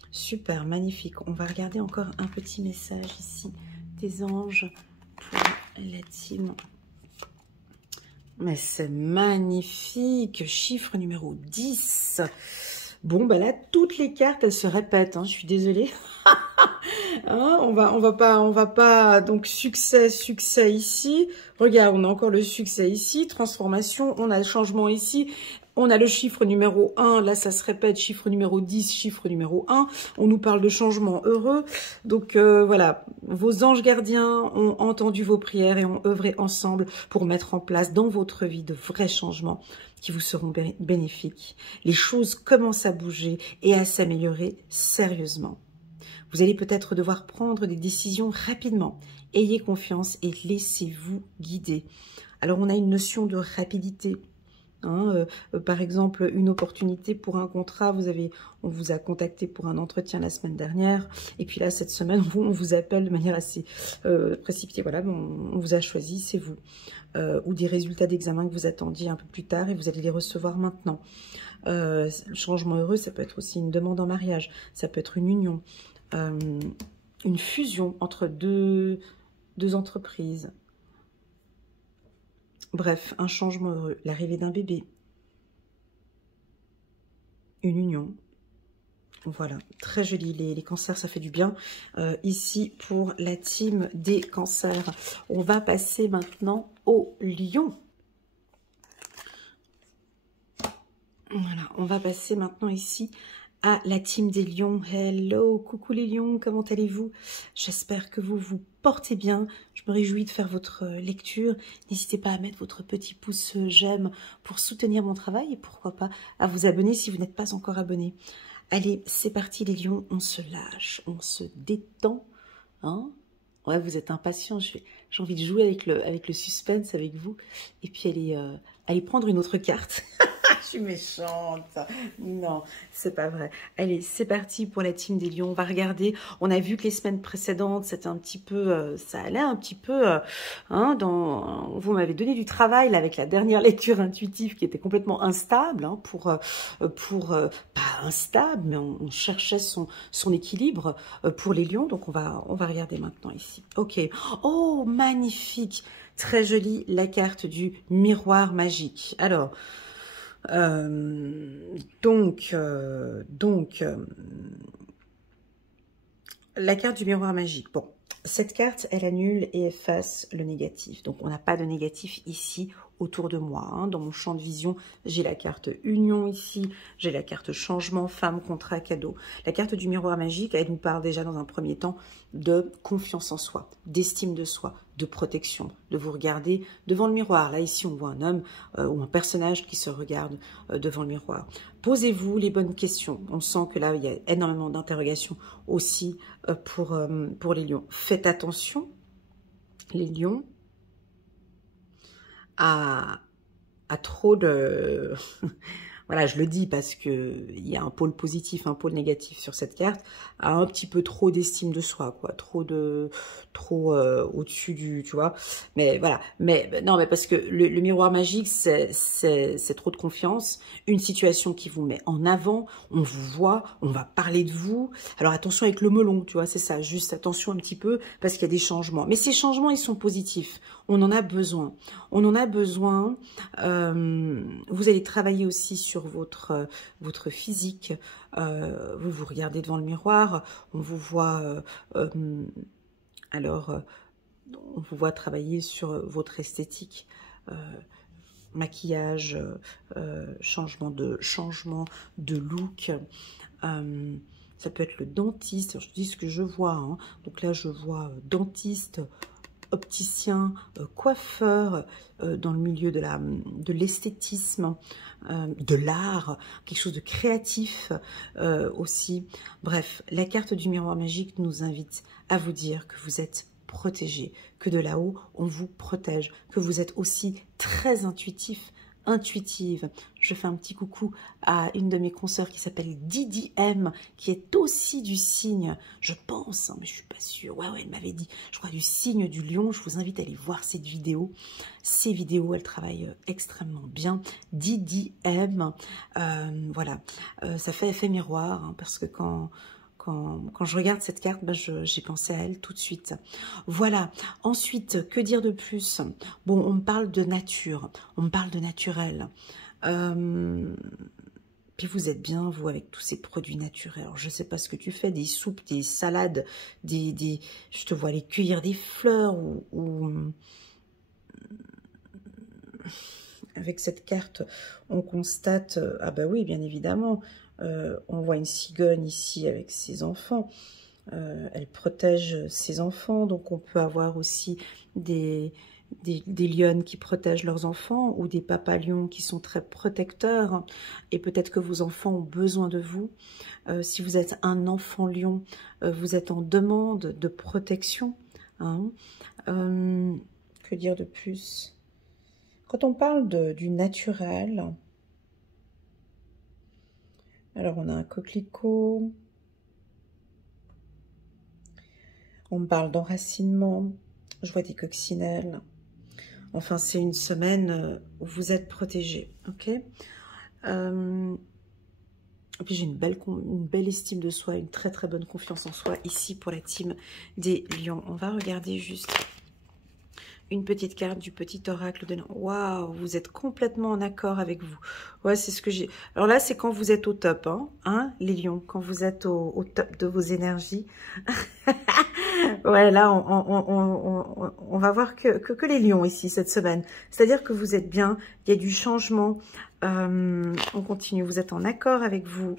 Super, magnifique. On va regarder encore un petit message ici des anges pour la team. Mais c'est magnifique. Chiffre numéro 10. Bon, bah là, toutes les cartes, elles se répètent. Hein, je suis désolée. Hein, on va pas. Donc, succès ici. Regarde, on a encore le succès ici. Transformation, on a le changement ici. On a le chiffre numéro 1. Là, ça se répète. Chiffre numéro 10, chiffre numéro 1. On nous parle de changement heureux. Donc, voilà. Vos anges gardiens ont entendu vos prières et ont œuvré ensemble pour mettre en place dans votre vie de vrais changements qui vous seront bénéfiques. Les choses commencent à bouger et à s'améliorer sérieusement. Vous allez peut-être devoir prendre des décisions rapidement. Ayez confiance et laissez-vous guider. Alors, on a une notion de rapidité, Hein, par exemple, une opportunité pour un contrat, on vous a contacté pour un entretien la semaine dernière, et puis là, cette semaine, on vous appelle de manière assez précipitée. Voilà, on vous a choisi, c'est vous. Ou des résultats d'examen que vous attendiez un peu plus tard et vous allez les recevoir maintenant. Le changement heureux, ça peut être aussi une demande en mariage, ça peut être une union, une fusion entre deux entreprises. Bref, un changement heureux, l'arrivée d'un bébé, une union. Voilà, très joli, les cancers, ça fait du bien. Ici, pour la team des cancers, on va passer maintenant au lion. Voilà, on va passer maintenant ici à la team des lions. Hello, coucou les lions, comment allez-vous? J'espère que vous vous portez bien. Je me réjouis de faire votre lecture. N'hésitez pas à mettre votre petit pouce j'aime pour soutenir mon travail et pourquoi pas à vous abonner si vous n'êtes pas encore abonné. Allez, c'est parti les lions, on se lâche, on se détend. Hein? Ouais, vous êtes impatients, j'ai envie de jouer avec le suspense avec vous. Et puis aller prendre une autre carte. Je suis méchante. Non, c'est pas vrai. Allez, c'est parti pour la team des lions. On va regarder. On a vu que les semaines précédentes, c'était un petit peu, ça allait un petit peu, hein, vous m'avez donné du travail là, avec la dernière lecture intuitive qui était complètement instable, hein, pas instable, mais on cherchait son équilibre pour les lions. Donc on va regarder maintenant ici. Ok. Oh, magnifique. Très jolie la carte du miroir magique. Alors. La carte du miroir magique. Bon, cette carte, elle annule et efface le négatif. Donc, on n'a pas de négatif ici autour de moi. Hein. Dans mon champ de vision, j'ai la carte union ici, j'ai la carte changement, femme, contrat, cadeau. La carte du miroir magique, elle nous parle déjà dans un premier temps de confiance en soi, d'estime de soi, de protection, de vous regarder devant le miroir. Là, ici, on voit un homme ou un personnage qui se regarde devant le miroir. Posez-vous les bonnes questions. On sent que là, il y a énormément d'interrogations aussi pour les lions. Faites attention, les lions, à trop de... Voilà, je le dis parce que il y a un pôle positif, un pôle négatif sur cette carte, à un petit peu trop d'estime de soi, quoi, trop au-dessus du, tu vois. Mais voilà, mais non, mais parce que le miroir magique, c'est trop de confiance, une situation qui vous met en avant, on vous voit, on va parler de vous. Alors attention avec le melon, tu vois, c'est ça, juste attention un petit peu parce qu'il y a des changements. Mais ces changements, ils sont positifs. On en a besoin. On en a besoin. Vous allez travailler aussi sur votre physique. Vous vous regardez devant le miroir. On vous voit... on vous voit travailler sur votre esthétique. Maquillage, changement de look. Ça peut être le dentiste. Alors, je dis ce que je vois. Hein. Donc là, je vois dentiste, opticien, coiffeur, dans le milieu de l'esthétisme, de l'art, quelque chose de créatif aussi. Bref, la carte du miroir magique nous invite à vous dire que vous êtes protégé, que de là-haut, on vous protège, que vous êtes aussi très intuitif, intuitive. Je fais un petit coucou à une de mes consoeurs qui s'appelle Didi M, qui est aussi du signe, je pense, hein, mais je suis pas sûre. Ouais, elle m'avait dit, je crois, du signe du lion. Je vous invite à aller voir cette vidéo. Ces vidéos, elle travaille extrêmement bien. Didi M, voilà, ça fait effet miroir, hein, parce que quand je regarde cette carte, ben j'ai pensé à elle tout de suite. Voilà. Ensuite, que dire de plus? Bon, on me parle de nature, on me parle de naturel. Puis vous êtes bien, vous, avec tous ces produits naturels. Alors, je ne sais pas ce que tu fais, des soupes, des salades, je te vois aller cueillir des fleurs ou... Avec cette carte, on constate... ah ben oui, bien évidemment, on voit une cigogne ici avec ses enfants. Elle protège ses enfants, donc on peut avoir aussi des lionnes qui protègent leurs enfants ou des papas lions qui sont très protecteurs. Et peut-être que vos enfants ont besoin de vous. Si vous êtes un enfant lion, vous êtes en demande de protection. Hein. Que dire de plus ? Quand on parle du naturel, alors on a un coquelicot, on parle d'enracinement, je vois des coccinelles. Enfin, c'est une semaine où vous êtes protégés, ok? Et puis j'ai une belle estime de soi, une très très bonne confiance en soi ici pour la team des lions. On va regarder juste une petite carte du petit oracle de... Waouh, vous êtes complètement en accord avec vous. Ouais, c'est ce que j'ai... Alors là, c'est quand vous êtes au top, hein, les lions, quand vous êtes au top de vos énergies. Ouais, là, on va voir que les lions ici, cette semaine. C'est-à-dire que vous êtes bien, il y a du changement. On continue, vous êtes en accord avec vous.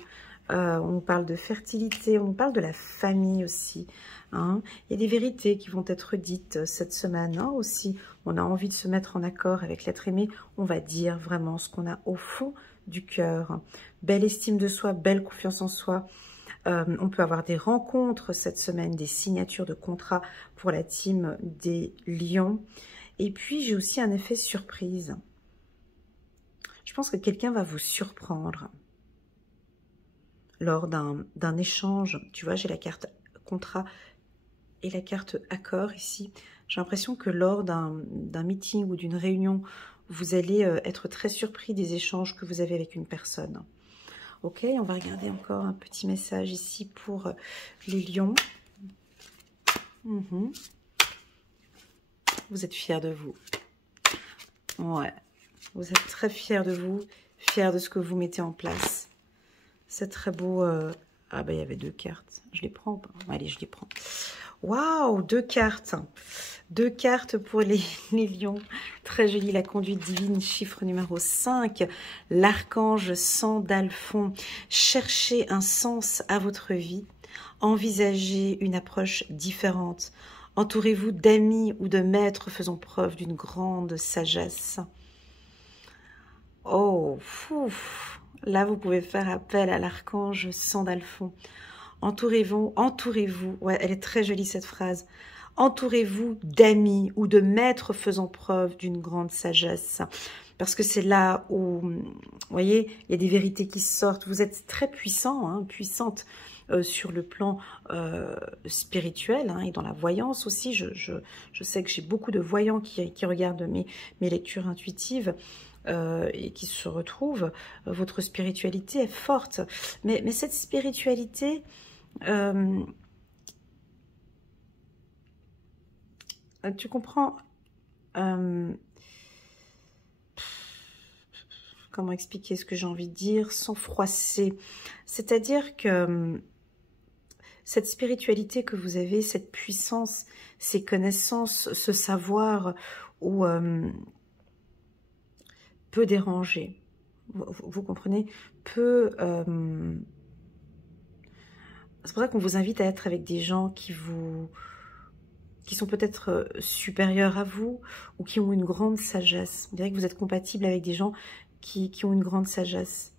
On parle de fertilité, on parle de la famille aussi. Hein. Il y a des vérités qui vont être dites cette semaine aussi. On a envie de se mettre en accord avec l'être aimé. On va dire vraiment ce qu'on a au fond du cœur. Belle estime de soi, belle confiance en soi. On peut avoir des rencontres cette semaine, des signatures de contrats pour la team des lions. Et puis, j'ai aussi un effet surprise. Je pense que quelqu'un va vous surprendre lors d'un échange. Tu vois, j'ai la carte contrat et la carte accord ici. J'ai l'impression que lors d'un meeting ou d'une réunion, vous allez être très surpris des échanges que vous avez avec une personne. Ok, on va regarder encore un petit message ici pour les lions. Vous êtes fiers de vous. Ouais, vous êtes très fiers de vous, fiers de ce que vous mettez en place. C'est très beau. Ah ben, il y avait 2 cartes. Je les prends ou pas? Allez, je les prends. Waouh, 2 cartes. 2 cartes pour les lions. Très jolie, la conduite divine, chiffre numéro 5. L'archange Sandalphon. Cherchez un sens à votre vie. Envisagez une approche différente. Entourez-vous d'amis ou de maîtres faisant preuve d'une grande sagesse. Oh, fouf. Là, vous pouvez faire appel à l'archange Sandalphon. Entourez-vous, entourez-vous. Ouais, elle est très jolie cette phrase. Entourez-vous d'amis ou de maîtres faisant preuve d'une grande sagesse. Parce que c'est là où, vous voyez, il y a des vérités qui sortent. Vous êtes très puissant, hein, puissante sur le plan spirituel et dans la voyance aussi. Je sais que j'ai beaucoup de voyants qui regardent mes lectures intuitives. Et qui se retrouvent, votre spiritualité est forte. Mais cette spiritualité, tu comprends, comment expliquer ce que j'ai envie de dire sans froisser. C'est-à-dire que cette spiritualité que vous avez, cette puissance, ces connaissances, ce savoir où... peut déranger, vous comprenez, peut... c'est pour ça qu'on vous invite à être avec des gens qui sont peut-être supérieurs à vous ou qui ont une grande sagesse. On dirait que vous êtes compatible avec des gens qui ont une grande sagesse.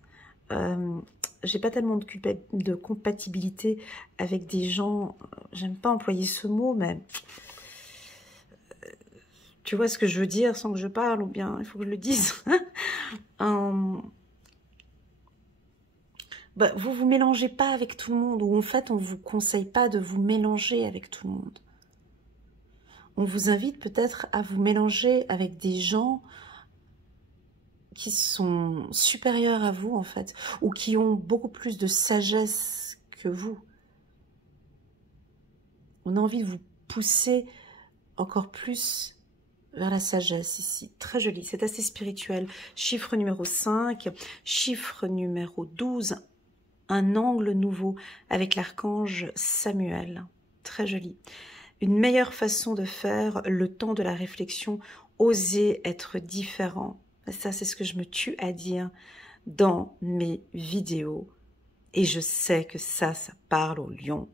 J'ai pas tellement de compatibilité avec des gens, j'aime pas employer ce mot, mais... Tu vois ce que je veux dire sans que je parle, ou bien il faut que je le dise. Bah, vous vous mélangez pas avec tout le monde, ou en fait on vous conseille pas de vous mélanger avec tout le monde. On vous invite peut-être à vous mélanger avec des gens qui sont supérieurs à vous en fait, ou qui ont beaucoup plus de sagesse que vous. On a envie de vous pousser encore plus vers la sagesse ici. Très joli, c'est assez spirituel. Chiffre numéro 5, chiffre numéro 12, un angle nouveau avec l'archange Samuel. Très joli. Une meilleure façon de faire le temps de la réflexion, oser être différent. Ça, c'est ce que je me tue à dire dans mes vidéos. Et je sais que ça parle aux lions.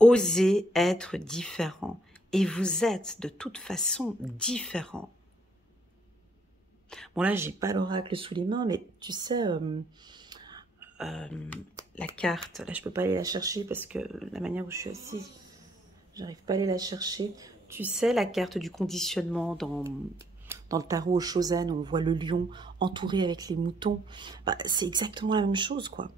Oser être différent. Et vous êtes de toute façon différent. Bon là, j'ai pas l'oracle sous les mains, mais tu sais, la carte, là je peux pas aller la chercher parce que la manière où je suis assise, j'arrive pas à aller la chercher. Tu sais, la carte du conditionnement Dans le tarot Shozen, on voit le lion entouré avec les moutons. Bah, c'est exactement la même chose, quoi.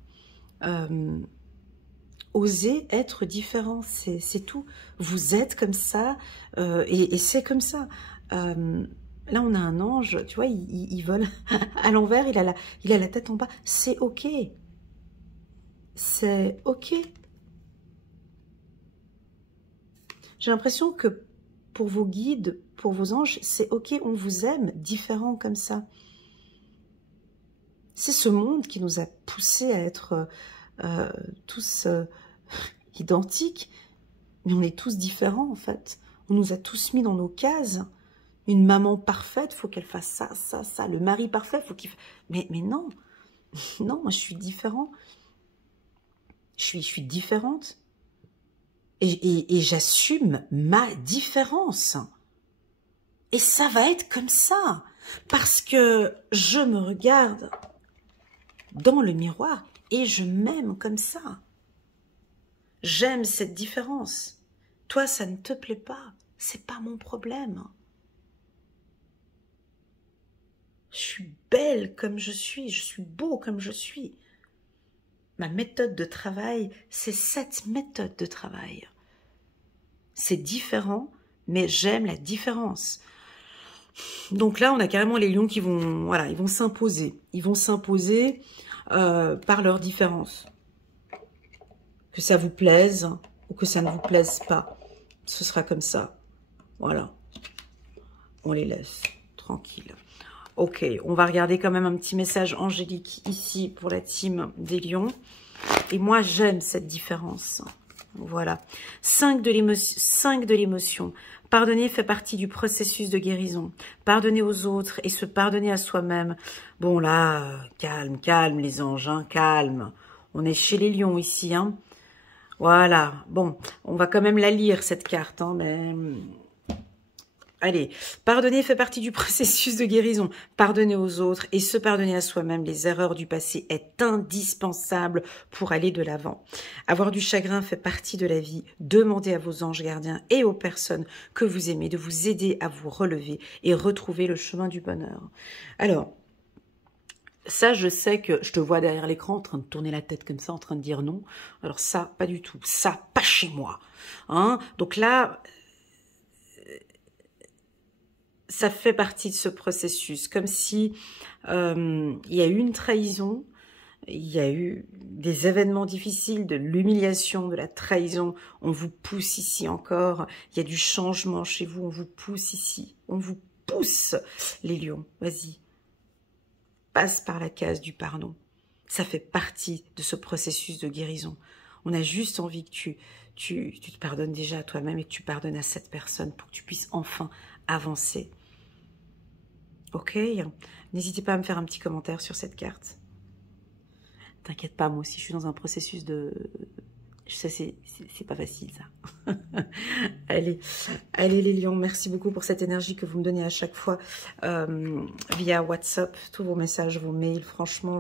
Oser être différent, c'est tout. Vous êtes comme ça, et c'est comme ça. Là, on a un ange, tu vois, il vole à l'envers, il a la tête en bas. C'est ok. C'est ok. J'ai l'impression que pour vos guides, pour vos anges, c'est ok, on vous aime différent comme ça. C'est ce monde qui nous a poussés à être tous identiques, mais on est tous différents en fait. On nous a tous mis dans nos cases. Une maman parfaite, faut qu'elle fasse ça, ça, ça. Le mari parfait, faut qu'il... Mais non, non, moi je suis différent. Je suis différente. Et j'assume ma différence. Et ça va être comme ça. Parce que je me regarde dans le miroir et je m'aime comme ça. J'aime cette différence. Toi, ça ne te plaît pas. C'est pas mon problème. Je suis belle comme je suis beau comme je suis. Ma méthode de travail, c'est cette méthode de travail. C'est différent, mais j'aime la différence. Donc là, on a carrément les lions qui vont, voilà, ils vont s'imposer. Ils vont s'imposer par leur différence. Que ça vous plaise ou que ça ne vous plaise pas, ce sera comme ça. Voilà. On les laisse tranquilles. Ok, on va regarder quand même un petit message angélique ici pour la team des lions. Et moi, j'aime cette différence. Voilà. 5 de l'émotion. Pardonner fait partie du processus de guérison. Pardonner aux autres et se pardonner à soi-même. Bon là, calme, calme les anges, hein, calme. On est chez les lions ici, hein. Voilà. Bon, on va quand même la lire cette carte, hein, mais... Allez, pardonner fait partie du processus de guérison. Pardonner aux autres et se pardonner à soi-même les erreurs du passé est indispensable pour aller de l'avant. Avoir du chagrin fait partie de la vie. Demandez à vos anges gardiens et aux personnes que vous aimez de vous aider à vous relever et retrouver le chemin du bonheur. Alors, ça, je sais que je te vois derrière l'écran en train de tourner la tête comme ça, en train de dire non. Alors ça, pas du tout. Ça, pas chez moi. Hein? Donc là... ça fait partie de ce processus, comme si il y a eu une trahison, il y a eu des événements difficiles, de l'humiliation, de la trahison, on vous pousse ici encore, il y a du changement chez vous, on vous pousse ici, on vous pousse, les lions, vas-y, passe par la case du pardon, ça fait partie de ce processus de guérison. On a juste envie que tu te pardonnes déjà à toi-même et que tu pardonnes à cette personne pour que tu puisses enfin avancer. Ok, n'hésitez pas à me faire un petit commentaire sur cette carte. T'inquiète pas, moi aussi je suis dans un processus de... Je sais, c'est pas facile ça. Allez les lions, merci beaucoup pour cette énergie que vous me donnez à chaque fois via WhatsApp, tous vos messages, vos mails. Franchement,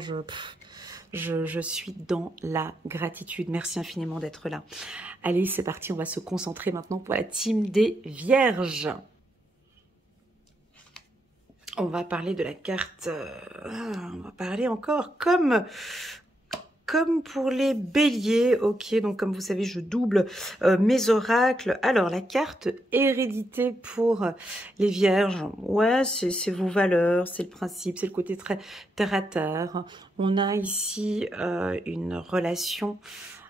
je suis dans la gratitude. Merci infiniment d'être là. Allez, c'est parti, on va se concentrer maintenant pour la team des Vierges. On va parler de la carte, on va parler encore comme pour les béliers, ok, donc comme vous savez, je double mes oracles. Alors, la carte hérédité pour les vierges, ouais, c'est vos valeurs, c'est le principe, c'est le côté très terre à terre. On a ici une relation...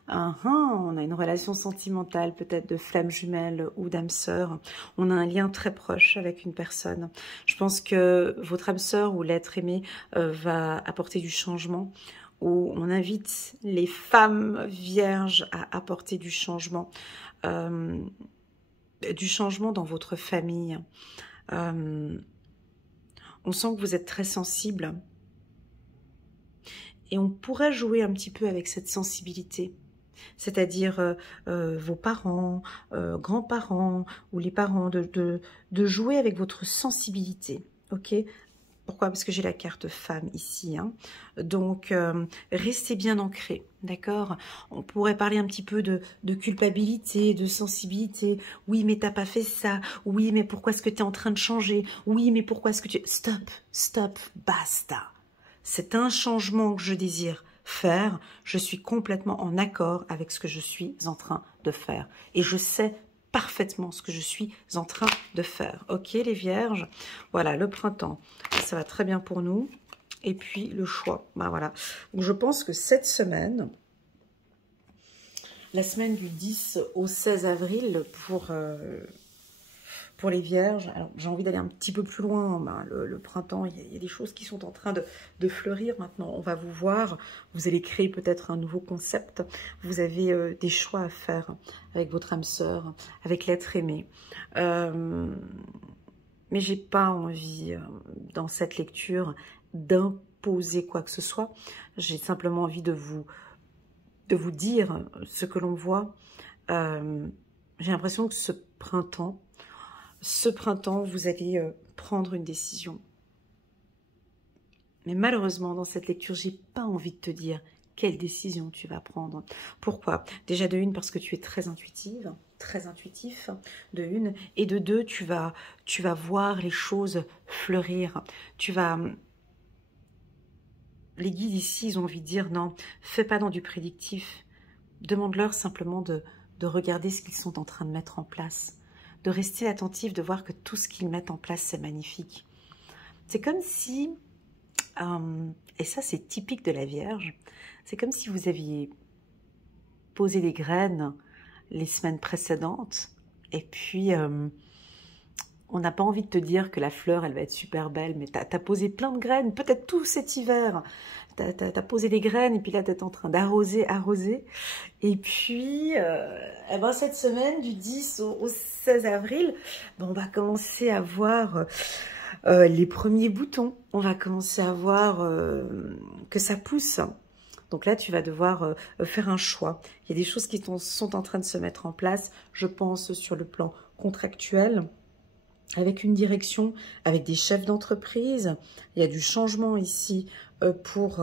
on a une relation sentimentale, peut-être de flamme jumelle ou d'âme sœur. On a un lien très proche avec une personne. Je pense que votre âme sœur ou l'être aimé va apporter du changement, où on invite les femmes vierges à apporter du changement dans votre famille. On sent que vous êtes très sensible et on pourrait jouer un petit peu avec cette sensibilité. C'est-à-dire vos parents, grands-parents ou les parents, de jouer avec votre sensibilité, ok? Pourquoi? Parce que j'ai la carte femme ici. Hein. Donc, restez bien ancrés, d'accord? On pourrait parler un petit peu de culpabilité, de sensibilité. Oui, mais t'as pas fait ça. Oui, mais pourquoi est-ce que tu es en train de changer? Oui, mais pourquoi est-ce que tu... Stop, stop, basta. C'est un changement que je désire faire. Je suis complètement en accord avec ce que je suis en train de faire. Et je sais parfaitement ce que je suis en train de faire. Ok, les vierges? Voilà, le printemps, ça va très bien pour nous. Et puis, le choix. Ben voilà. Donc, je pense que cette semaine, la semaine du 10 au 16 avril pour les vierges, alors j'ai envie d'aller un petit peu plus loin, ben, le printemps, il y a des choses qui sont en train de fleurir maintenant, on va vous voir, vous allez créer peut-être un nouveau concept, vous avez des choix à faire avec votre âme sœur, avec l'être aimé. Mais j'ai pas envie, dans cette lecture, d'imposer quoi que ce soit, j'ai simplement envie de vous dire ce que l'on voit. J'ai l'impression que ce printemps, vous allez prendre une décision. Mais malheureusement, dans cette lecture, j'ai pas envie de te dire quelle décision tu vas prendre. Pourquoi? Déjà de une, parce que tu es très intuitive, très intuitif, de une. Et de deux, tu vas voir les choses fleurir. Les guides ici, ils ont envie de dire, non, fais pas dans du prédictif. Demande-leur simplement de regarder ce qu'ils sont en train de mettre en place. De rester attentif, de voir que tout ce qu'ils mettent en place, c'est magnifique. C'est comme si, et ça c'est typique de la Vierge, c'est comme si vous aviez posé des graines les semaines précédentes, et puis on n'a pas envie de te dire que la fleur, elle va être super belle, mais tu as posé plein de graines, peut-être tout cet hiver, tu as posé des graines, et puis là tu es en train d'arroser, et puis eh ben, cette semaine, du 10 au 16 avril, ben, on va commencer à voir les premiers boutons, on va commencer à voir que ça pousse. Donc là, tu vas devoir faire un choix. Il y a des choses qui sont en train de se mettre en place, je pense, sur le plan contractuel, avec une direction, avec des chefs d'entreprise. Il y a du changement ici pour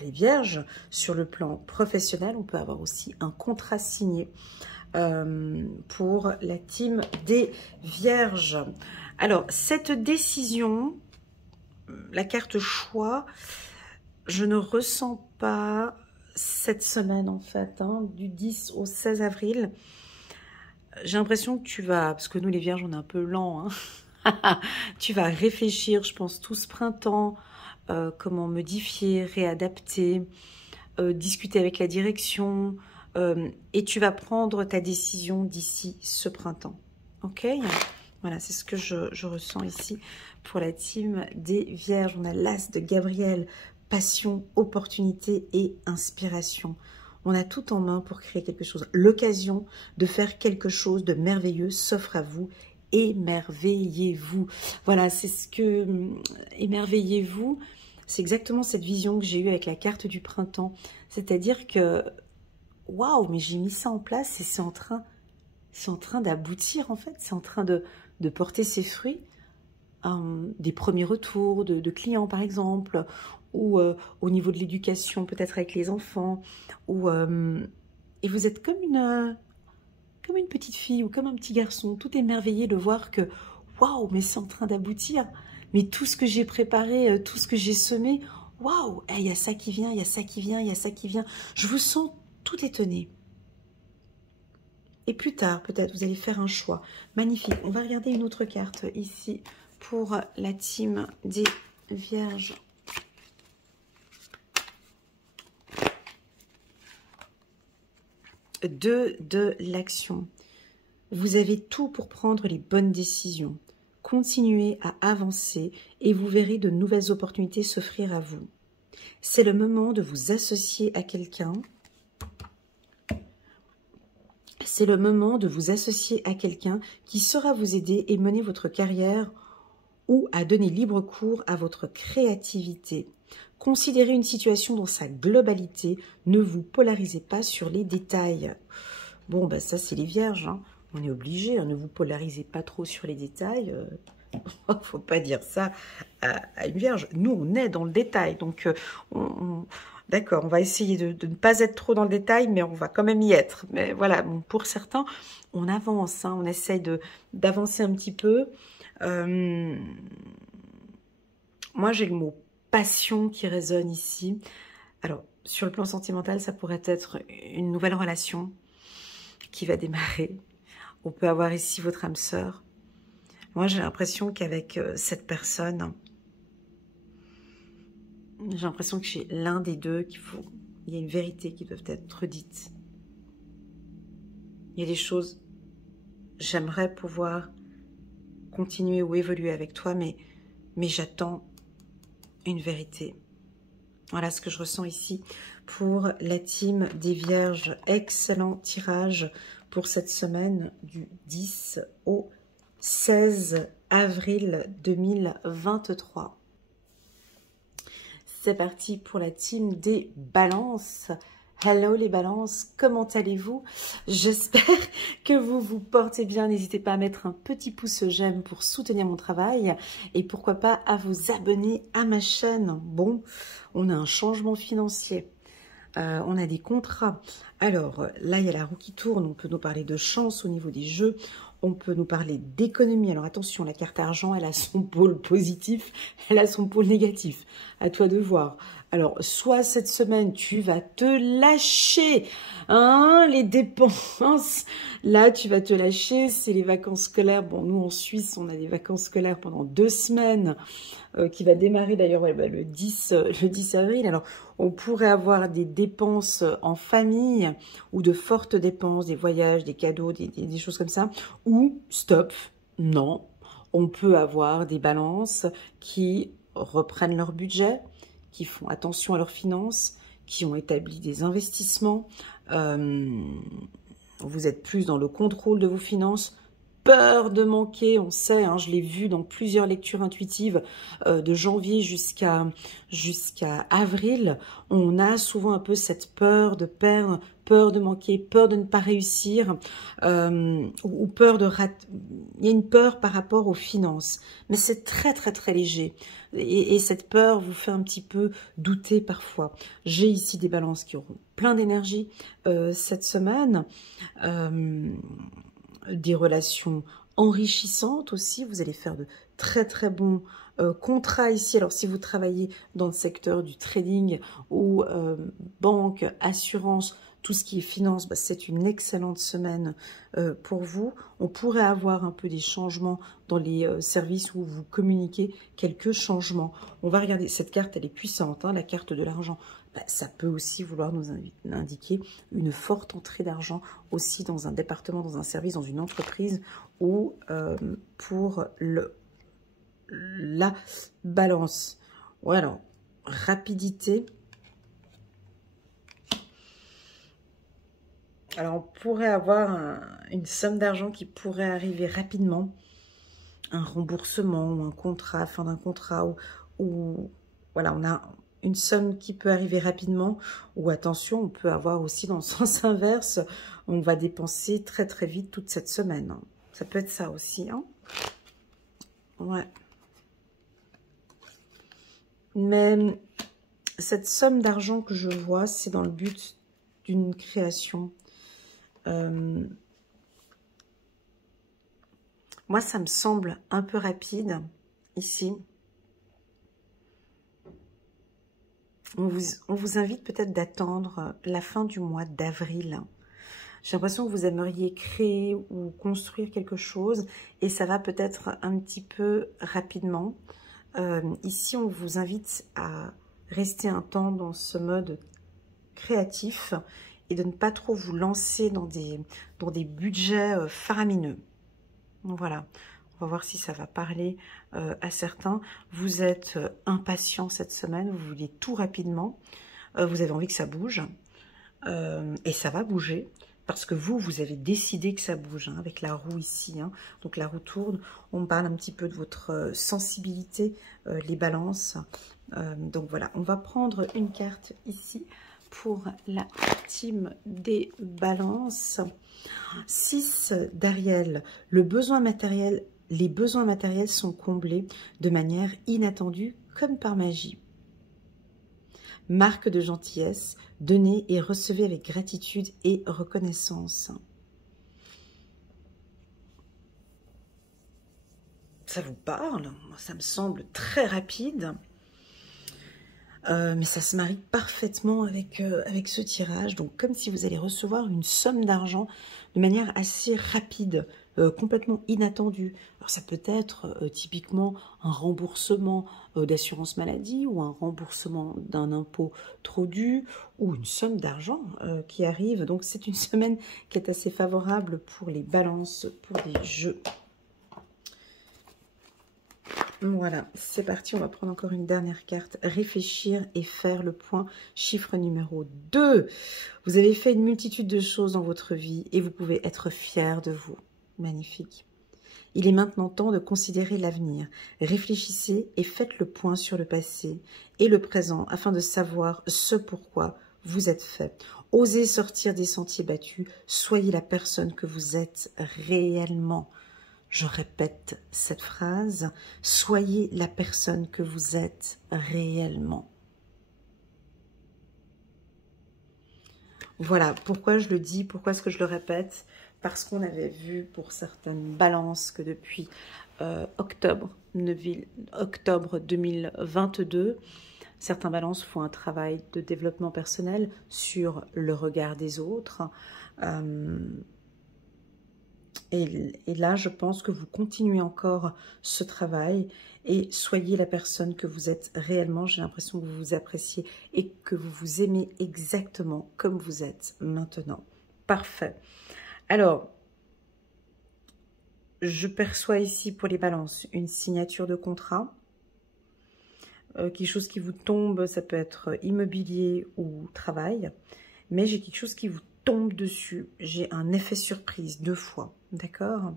les vierges. Sur le plan professionnel, on peut avoir aussi un contrat signé pour la team des vierges. Alors, cette décision, la carte choix, je ne ressens pas cette semaine en fait, hein, du 10 au 16 avril. J'ai l'impression que tu vas, parce que nous les vierges on est un peu lents, hein, tu vas réfléchir, je pense, tout ce printemps, comment modifier, réadapter, discuter avec la direction, et tu vas prendre ta décision d'ici ce printemps. Ok? Voilà, c'est ce que je ressens ici pour la team des vierges. On a l'as de Gabriel, passion, opportunité et inspiration. On a tout en main pour créer quelque chose. L'occasion de faire quelque chose de merveilleux s'offre à vous. Émerveillez-vous. Voilà, c'est ce que... Émerveillez-vous, c'est exactement cette vision que j'ai eue avec la carte du printemps. C'est-à-dire que, waouh, mais j'ai mis ça en place et c'est en train d'aboutir en fait. C'est en train de porter ses fruits. Des premiers retours de clients par exemple, ou au niveau de l'éducation, peut-être avec les enfants, et vous êtes comme une petite fille ou comme un petit garçon, tout émerveillé de voir que, waouh, mais c'est en train d'aboutir, mais tout ce que j'ai préparé, tout ce que j'ai semé, waouh, il y a ça qui vient, il y a ça qui vient, il y a ça qui vient, je vous sens tout étonné. Et plus tard, peut-être, vous allez faire un choix. Magnifique. On va regarder une autre carte ici pour la team des vierges. De l'action. Vous avez tout pour prendre les bonnes décisions. Continuez à avancer et vous verrez de nouvelles opportunités s'offrir à vous. C'est le moment de vous associer à quelqu'un. C'est le moment de vous associer à quelqu'un qui saura vous aider et mener votre carrière ou à donner libre cours à votre créativité. Considérez une situation dans sa globalité, ne vous polarisez pas sur les détails. Bon, ben ça c'est les vierges, hein. On est obligé, hein, ne vous polarisez pas trop sur les détails. Faut pas dire ça à une vierge. Nous, on est dans le détail. Donc, d'accord, on va essayer de ne pas être trop dans le détail, mais on va quand même y être. Mais voilà, bon, pour certains, on avance, hein, on essaye d'avancer un petit peu. Moi, j'ai le mot passion qui résonne ici. Alors, sur le plan sentimental, ça pourrait être une nouvelle relation qui va démarrer. On peut avoir ici votre âme sœur. Moi, j'ai l'impression qu'avec cette personne, j'ai l'impression que chez l'un des deux, il y a une vérité qui doit être dite. Il y a des choses, j'aimerais pouvoir continuer ou évoluer avec toi, mais j'attends une vérité. Voilà ce que je ressens ici pour la team des Vierges. Excellent tirage pour cette semaine du 10 au 16 avril 2023. C'est parti pour la team des Balances. Hello les Balances, comment allez-vous? J'espère que vous vous portez bien. N'hésitez pas à mettre un petit pouce j'aime pour soutenir mon travail et pourquoi pas à vous abonner à ma chaîne. Bon, on a un changement financier, on a des contrats. Alors là, il y a la roue qui tourne, on peut nous parler de chance au niveau des jeux. On peut nous parler d'économie. Alors attention, la carte argent, elle a son pôle positif, elle a son pôle négatif. À toi de voir. Alors, soit cette semaine, tu vas te lâcher, hein, les dépenses. Là, tu vas te lâcher, c'est les vacances scolaires. Bon, nous, en Suisse, on a des vacances scolaires pendant 2 semaines, qui va démarrer d'ailleurs le 10 avril. Alors, on pourrait avoir des dépenses en famille ou de fortes dépenses, des voyages, des cadeaux, des choses comme ça. Ou, stop, non, on peut avoir des balances qui reprennent leur budget, qui font attention à leurs finances, qui ont établi des investissements. Vous êtes plus dans le contrôle de vos finances. Peur de manquer, on sait, hein, je l'ai vu dans plusieurs lectures intuitives de janvier jusqu'à avril. On a souvent un peu cette peur de perdre, peur de manquer, peur de ne pas réussir, ou peur de rater. Il y a une peur par rapport aux finances, mais c'est très très très léger. Et cette peur vous fait un petit peu douter parfois. J'ai ici des balances qui auront plein d'énergie cette semaine. Des relations enrichissantes aussi. Vous allez faire de très très bons contrats ici. Alors si vous travaillez dans le secteur du trading ou banque, assurance, tout ce qui est finance, bah, c'est une excellente semaine pour vous. On pourrait avoir un peu des changements dans les services où vous communiquez, quelques changements. On va regarder, cette carte elle est puissante, hein, la carte de l'argent. Bah, ça peut aussi vouloir nous indiquer une forte entrée d'argent aussi dans un département, dans un service, dans une entreprise ou pour la balance. Voilà, rapidité. Alors, on pourrait avoir une somme d'argent qui pourrait arriver rapidement, un remboursement ou un contrat, fin d'un contrat, ou voilà, on a une somme qui peut arriver rapidement, ou attention, on peut avoir aussi dans le sens inverse, on va dépenser très très vite toute cette semaine. Ça peut être ça aussi, hein. Ouais. Mais cette somme d'argent que je vois, c'est dans le but d'une création. Moi, ça me semble un peu rapide ici. On vous invite peut-être d'attendre la fin du mois d'avril. J'ai l'impression que vous aimeriez créer ou construire quelque chose et ça va peut-être un petit peu rapidement. Ici, on vous invite à rester un temps dans ce mode créatif et de ne pas trop vous lancer dans des budgets faramineux. Voilà, on va voir si ça va parler à certains. Vous êtes impatient cette semaine, vous voulez tout rapidement, vous avez envie que ça bouge, et ça va bouger, parce que vous avez décidé que ça bouge, hein, avec la roue ici, hein. Donc la roue tourne, on parle un petit peu de votre sensibilité, les balances. Donc voilà, on va prendre une carte ici, pour la team des balances. 6 d'Ariel, le besoin matériel les besoins matériels sont comblés de manière inattendue comme par magie. Marque de gentillesse, donnez et recevez avec gratitude et reconnaissance. Ça vous parle? Moi, ça me semble très rapide. Mais ça se marie parfaitement avec ce tirage. Donc, comme si vous allez recevoir une somme d'argent de manière assez rapide, complètement inattendue. Alors, ça peut être typiquement un remboursement d'assurance maladie ou un remboursement d'un impôt trop dû ou une somme d'argent qui arrive. Donc, c'est une semaine qui est assez favorable pour les balances, pour les jeux. Voilà, c'est parti, on va prendre encore une dernière carte. Réfléchir et faire le point. Chiffre numéro 2. Vous avez fait une multitude de choses dans votre vie et vous pouvez être fier de vous. Magnifique. Il est maintenant temps de considérer l'avenir. Réfléchissez et faites le point sur le passé et le présent afin de savoir ce pourquoi vous êtes fait. Osez sortir des sentiers battus. Soyez la personne que vous êtes réellement. Je répète cette phrase, soyez la personne que vous êtes réellement. Voilà, pourquoi je le dis, pourquoi est-ce que je le répète? Parce qu'on avait vu pour certaines balances que depuis octobre 2022, certains balances font un travail de développement personnel sur le regard des autres. Et là, je pense que vous continuez encore ce travail et soyez la personne que vous êtes réellement. J'ai l'impression que vous vous appréciez et que vous vous aimez exactement comme vous êtes maintenant. Parfait. Alors, je perçois ici pour les balances une signature de contrat. Quelque chose qui vous tombe, ça peut être immobilier ou travail. Mais j'ai quelque chose qui vous tombe dessus. J'ai un effet surprise 2 fois. D'accord?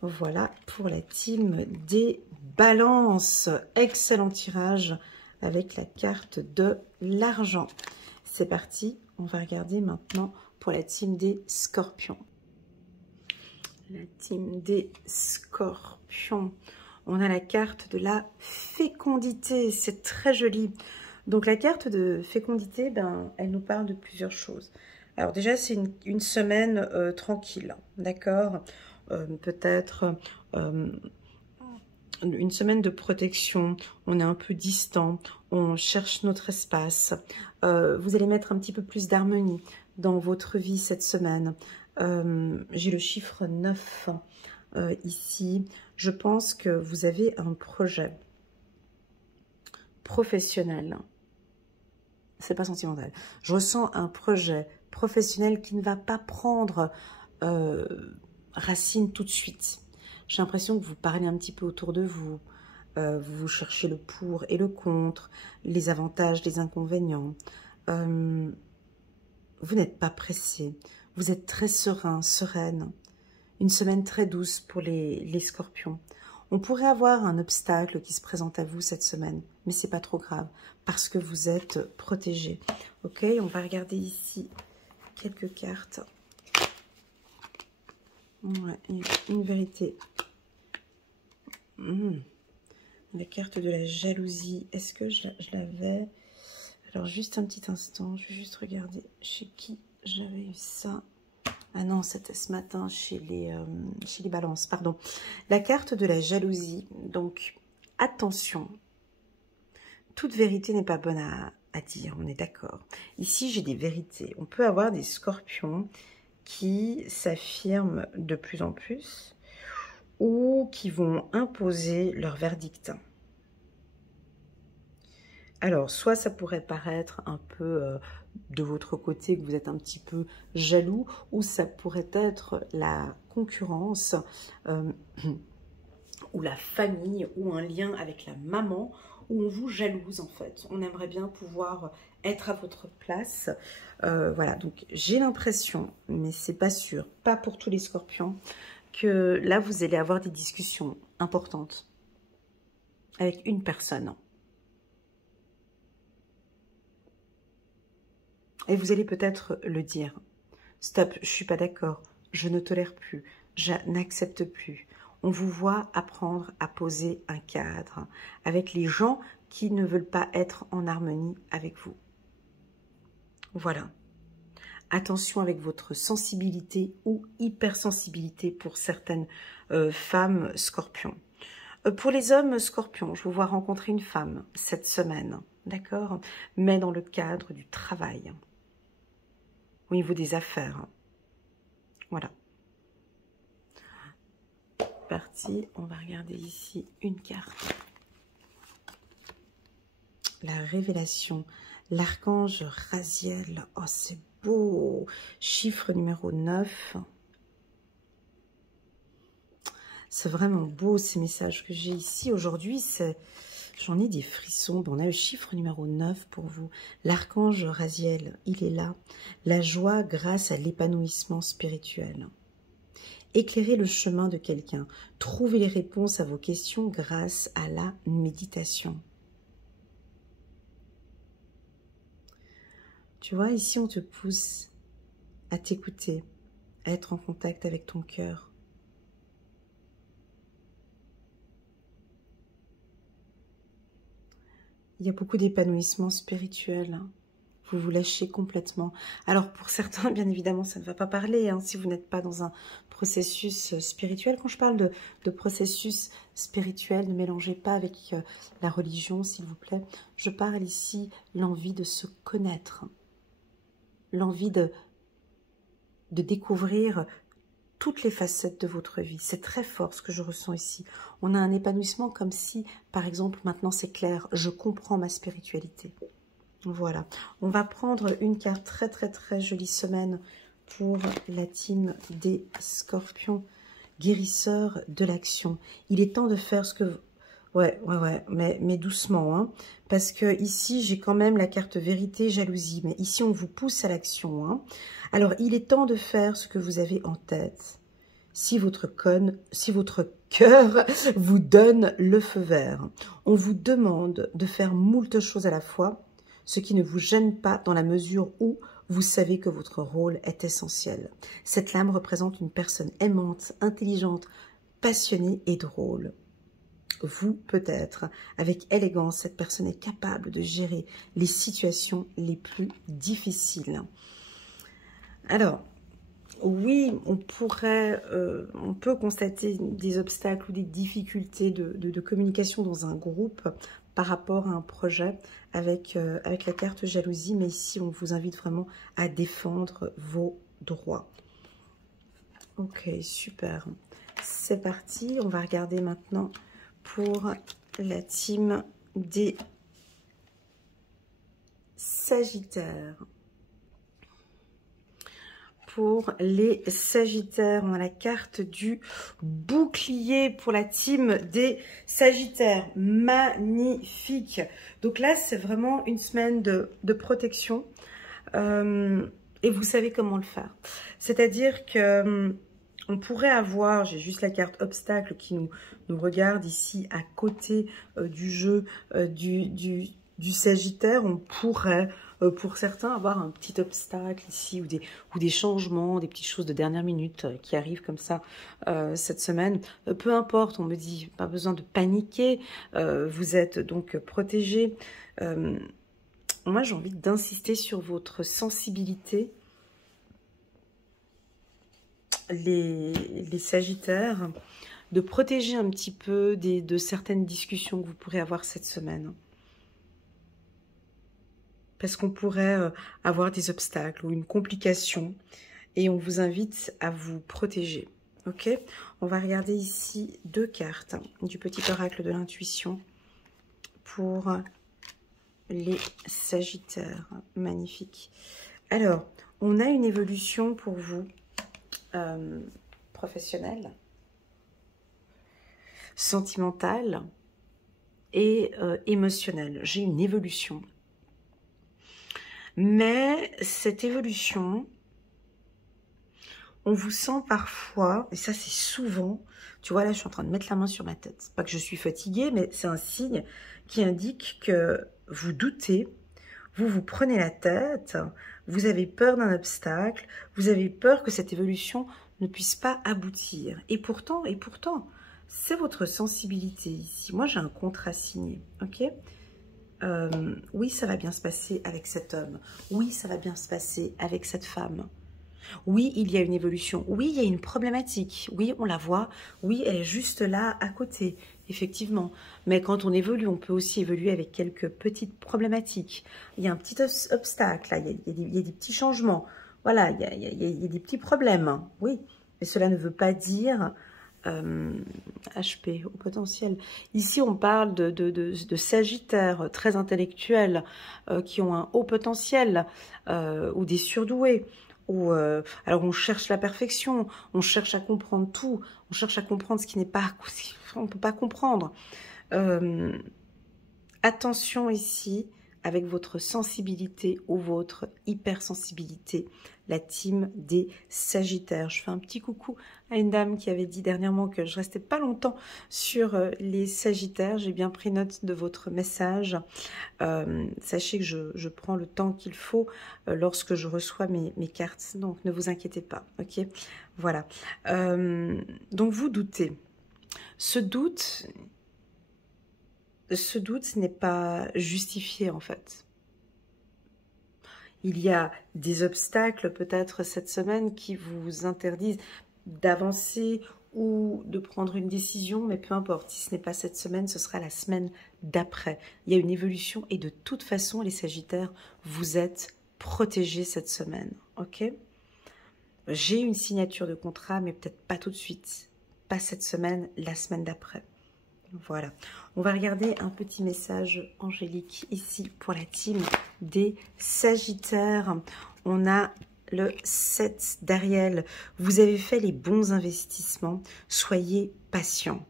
Voilà pour la team des balances. Excellent tirage avec la carte de l'argent. C'est parti. On va regarder maintenant pour la team des scorpions. La team des scorpions. On a la carte de la fécondité. C'est très joli. Donc la carte de fécondité, ben, elle nous parle de plusieurs choses. Alors déjà, c'est une semaine tranquille, d'accord? Peut-être une semaine de protection, on est un peu distant, on cherche notre espace. Vous allez mettre un petit peu plus d'harmonie dans votre vie cette semaine. J'ai le chiffre 9 ici. Je pense que vous avez un projet professionnel. C'est pas sentimental. Je ressens un projet professionnel qui ne va pas prendre racine tout de suite. J'ai l'impression que vous parlez un petit peu autour de vous. Vous cherchez le pour et le contre, les avantages, les inconvénients. Vous n'êtes pas pressé. Vous êtes très serein, sereine. Une semaine très douce pour les scorpions. On pourrait avoir un obstacle qui se présente à vous cette semaine, mais c'est pas trop grave parce que vous êtes protégé. Ok, on va regarder ici quelques cartes. Ouais, une vérité. La carte de la jalousie. Est-ce que je l'avais? Alors, juste un petit instant. Je vais juste regarder chez qui j'avais eu ça. Ah non, c'était ce matin chez les balances. Pardon. La carte de la jalousie. Donc, attention. Toute vérité n'est pas bonne à dire. On est d'accord. Ici, j'ai des vérités. On peut avoir des scorpions qui s'affirment de plus en plus ou qui vont imposer leur verdict. Alors, soit ça pourrait paraître un peu de votre côté que vous êtes un petit peu jaloux, ou ça pourrait être la concurrence ou la famille ou un lien avec la maman où on vous jalouse en fait. On aimerait bien pouvoir être à votre place. Voilà, donc j'ai l'impression, mais c'est pas sûr, pas pour tous les scorpions, que là vous allez avoir des discussions importantes avec une personne. Et vous allez peut-être le dire. Stop, je suis pas d'accord. Je ne tolère plus. Je n'accepte plus. On vous voit apprendre à poser un cadre avec les gens qui ne veulent pas être en harmonie avec vous. Voilà. Attention avec votre sensibilité ou hypersensibilité pour certaines femmes scorpions. Pour les hommes scorpions, je vous vois rencontrer une femme cette semaine, d'accord? Mais dans le cadre du travail, au niveau des affaires. Voilà. Parti, on va regarder ici une carte. La révélation, l'archange Raziel. Oh, c'est beau. Chiffre numéro 9. C'est vraiment beau ces messages que j'ai ici. Aujourd'hui, j'en ai des frissons. On a le chiffre numéro 9 pour vous. L'archange Raziel, il est là. La joie grâce à l'épanouissement spirituel. Éclairez le chemin de quelqu'un. Trouvez les réponses à vos questions grâce à la méditation. Tu vois, ici, on te pousse à t'écouter, à être en contact avec ton cœur. Il y a beaucoup d'épanouissement spirituel. Vous vous lâchez complètement. Alors, pour certains, bien évidemment, ça ne va pas parler hein, si vous n'êtes pas dans un processus spirituel. Quand je parle de processus spirituel, ne mélangez pas avec la religion, s'il vous plaît. Je parle ici l'envie de se connaître. L'envie de découvrir toutes les facettes de votre vie. C'est très fort ce que je ressens ici. On a un épanouissement comme si, par exemple, maintenant c'est clair, je comprends ma spiritualité. Voilà. On va prendre une carte très jolie semaine pour la team des Scorpions, guérisseurs de l'action. Il est temps de faire ce que... Ouais, mais doucement, hein, parce que ici, j'ai quand même la carte vérité, jalousie, mais ici, on vous pousse à l'action, hein. Alors, il est temps de faire ce que vous avez en tête, si votre cœur vous donne le feu vert. On vous demande de faire moult choses à la fois, ce qui ne vous gêne pas dans la mesure où vous savez que votre rôle est essentiel. Cette lame représente une personne aimante, intelligente, passionnée et drôle. Vous, peut-être, avec élégance, cette personne est capable de gérer les situations les plus difficiles. Alors, oui, on peut constater des obstacles ou des difficultés de communication dans un groupe par rapport à un projet avec la carte jalousie, mais ici, on vous invite vraiment à défendre vos droits. Ok, super. C'est parti, on va regarder maintenant pour la team des Sagittaires. Pour les Sagittaires, on a la carte du bouclier pour la team des Sagittaires. Magnifique. Donc là, c'est vraiment une semaine de protection. Et vous savez comment le faire. C'est-à-dire que... on pourrait avoir, j'ai juste la carte obstacle qui nous regarde ici à côté du jeu du Sagittaire. On pourrait, pour certains, avoir un petit obstacle ici ou des changements, des petites choses de dernière minute qui arrivent comme ça cette semaine. Peu importe, on me dit, pas besoin de paniquer, vous êtes donc protégés. Moi, j'ai envie d'insister sur votre sensibilité. Les Sagittaires, de protéger un petit peu de certaines discussions que vous pourrez avoir cette semaine. Parce qu'on pourrait avoir des obstacles ou une complication et on vous invite à vous protéger. Ok, on va regarder ici deux cartes du petit oracle de l'intuition pour les Sagittaires. Magnifique. Alors, on a une évolution pour vous. Professionnelle, sentimentale et émotionnelle. J'ai une évolution. Mais cette évolution, on vous sent parfois, et ça c'est souvent, tu vois là je suis en train de mettre la main sur ma tête. C'est pas que je suis fatiguée, mais c'est un signe qui indique que vous doutez, vous prenez la tête, vous avez peur d'un obstacle, vous avez peur que cette évolution ne puisse pas aboutir. Et pourtant, c'est votre sensibilité ici. Moi, j'ai un contrat signé, ok? Oui, ça va bien se passer avec cet homme. Oui, ça va bien se passer avec cette femme. Oui, il y a une évolution. Oui, il y a une problématique. Oui, on la voit. Oui, elle est juste là, à côté, effectivement. Mais quand on évolue, on peut aussi évoluer avec quelques petites problématiques. Il y a un petit obstacle, là. Il y a des petits changements. Voilà, il y a des petits problèmes, hein. Oui, mais cela ne veut pas dire... HP, au potentiel. Ici, on parle de sagittaires très intellectuels qui ont un haut potentiel ou des surdoués. Alors, on cherche la perfection, on cherche à comprendre tout, on cherche à comprendre ce qui n'est pas... On ne peut pas comprendre. Attention ici avec votre sensibilité ou votre hypersensibilité, la team des Sagittaires. Je fais un petit coucou à une dame qui avait dit dernièrement que je restais pas longtemps sur les Sagittaires. J'ai bien pris note de votre message. Sachez que je prends le temps qu'il faut lorsque je reçois mes cartes, donc ne vous inquiétez pas, ok? Voilà. Donc vous doutez. Ce doute n'est pas justifié en fait. Il y a des obstacles peut-être cette semaine qui vous interdisent d'avancer ou de prendre une décision, mais peu importe, si ce n'est pas cette semaine, ce sera la semaine d'après. Il y a une évolution et de toute façon, les Sagittaires, vous êtes protégés cette semaine, ok? J'ai une signature de contrat, mais peut-être pas tout de suite, pas cette semaine, la semaine d'après. Voilà, on va regarder un petit message angélique ici pour la team des Sagittaires. On a le 7 d'Ariel. Vous avez fait les bons investissements, soyez patient.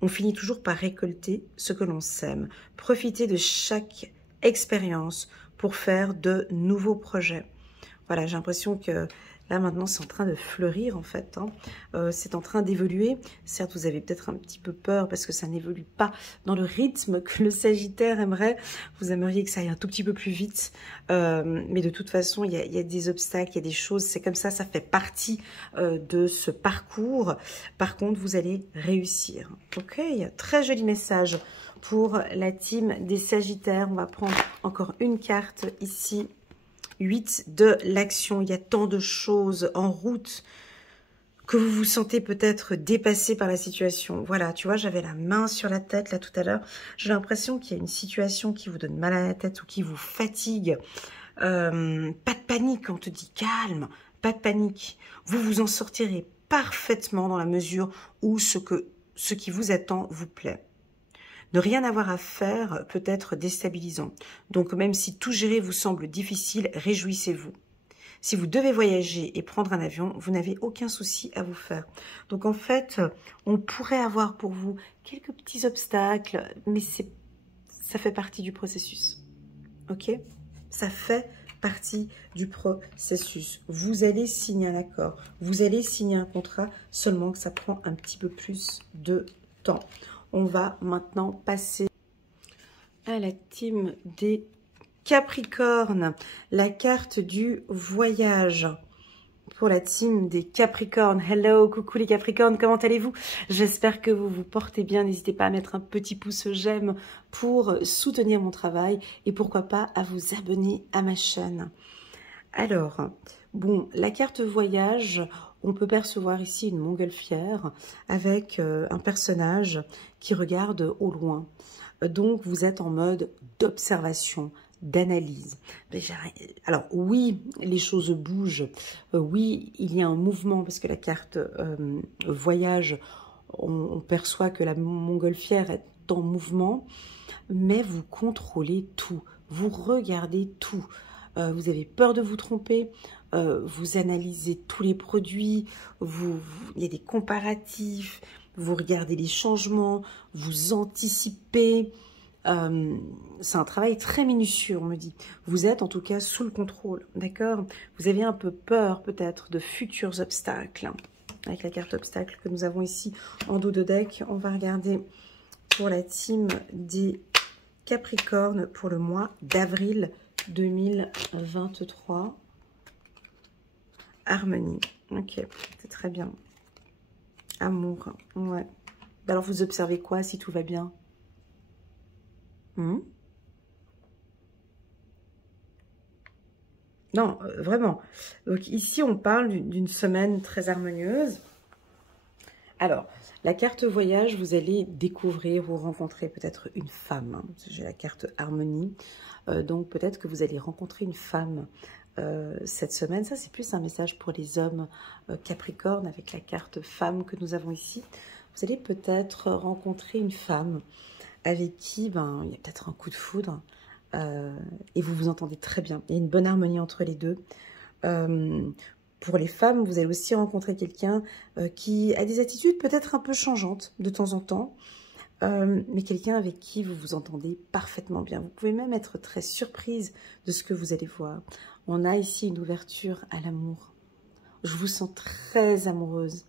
On finit toujours par récolter ce que l'on sème. Profitez de chaque expérience pour faire de nouveaux projets. Voilà, j'ai l'impression que là, maintenant, c'est en train de fleurir, en fait. Hein. C'est en train d'évoluer. Certes, vous avez peut-être un petit peu peur parce que ça n'évolue pas dans le rythme que le Sagittaire aimerait. Vous aimeriez que ça aille un tout petit peu plus vite. Mais de toute façon, il y a des obstacles, il y a des choses. C'est comme ça fait partie de ce parcours. Par contre, vous allez réussir. Ok, très joli message pour la team des Sagittaires. On va prendre encore une carte ici. 8 de l'action, il y a tant de choses en route que vous vous sentez peut-être dépassé par la situation. Voilà, tu vois, j'avais la main sur la tête là tout à l'heure. J'ai l'impression qu'il y a une situation qui vous donne mal à la tête ou qui vous fatigue. Pas de panique, on te dit calme, pas de panique. Vous vous en sortirez parfaitement dans la mesure où ce qui vous attend vous plaît. Ne rien avoir à faire peut être déstabilisant. Donc même si tout gérer vous semble difficile, réjouissez-vous. Si vous devez voyager et prendre un avion, vous n'avez aucun souci à vous faire. Donc en fait, on pourrait avoir pour vous quelques petits obstacles, mais ça fait partie du processus. Ok? Ça fait partie du processus. Vous allez signer un accord, vous allez signer un contrat, seulement que ça prend un petit peu plus de temps. On va maintenant passer à la team des Capricornes, la carte du voyage. Pour la team des Capricornes, hello, coucou les Capricornes, comment allez-vous? J'espère que vous vous portez bien, n'hésitez pas à mettre un petit pouce j'aime pour soutenir mon travail et pourquoi pas à vous abonner à ma chaîne. Alors, bon, la carte voyage, on peut percevoir ici une montgolfière avec un personnage qui regarde au loin. Donc, vous êtes en mode d'observation, d'analyse. Alors, oui, les choses bougent. Oui, il y a un mouvement parce que la carte voyage, on perçoit que la montgolfière est en mouvement, mais vous contrôlez tout. Vous regardez tout. Vous avez peur de vous tromper, vous analysez tous les produits, il y a des comparatifs, vous regardez les changements, vous anticipez. C'est un travail très minutieux, on me dit. Vous êtes en tout cas sous le contrôle, d'accord? Vous avez un peu peur peut-être de futurs obstacles. Avec la carte obstacle que nous avons ici en dos de deck, on va regarder pour la team des Capricornes pour le mois d'avril 2023. Harmonie. Ok, c'est très bien. Amour. Ouais. Alors, vous observez quoi si tout va bien? Non, vraiment. Donc ici, on parle d'une semaine très harmonieuse. Alors, la carte voyage, vous allez découvrir ou rencontrer peut-être une femme. Hein. J'ai la carte harmonie. Donc, peut-être que vous allez rencontrer une femme cette semaine. Ça, c'est plus un message pour les hommes Capricorne avec la carte femme que nous avons ici. Vous allez peut-être rencontrer une femme avec qui il y a peut-être un coup de foudre. Et vous vous entendez très bien. Il y a une bonne harmonie entre les deux. Pour les femmes, vous allez aussi rencontrer quelqu'un qui a des attitudes peut-être un peu changeantes de temps en temps, mais quelqu'un avec qui vous vous entendez parfaitement bien. Vous pouvez même être très surprise de ce que vous allez voir. On a ici une ouverture à l'amour. Je vous sens très amoureuse.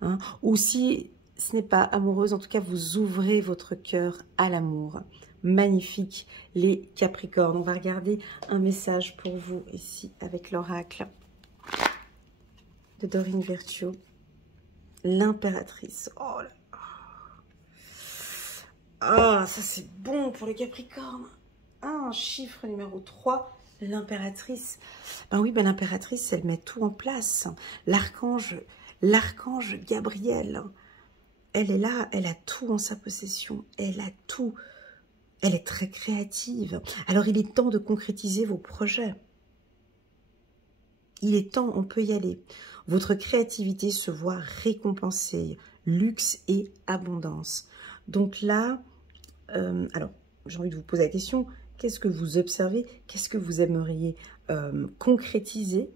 Hein, ou si ce n'est pas amoureuse, en tout cas, vous ouvrez votre cœur à l'amour. Magnifique, les Capricornes. On va regarder un message pour vous ici avec l'oracle de Dorine Virtue. L'impératrice. Oh là. Ah, ça c'est bon pour les Capricornes. Ah, chiffre numéro 3, l'impératrice. Ben oui, l'impératrice, elle met tout en place. L'archange Gabriel, elle est là, elle a tout en sa possession. Elle a tout. Elle est très créative. Alors, il est temps de concrétiser vos projets. Il est temps, on peut y aller. Votre créativité se voit récompensée. Luxe et abondance. Donc là, alors, j'ai envie de vous poser la question, qu'est-ce que vous observez? Qu'est-ce que vous aimeriez concrétiser?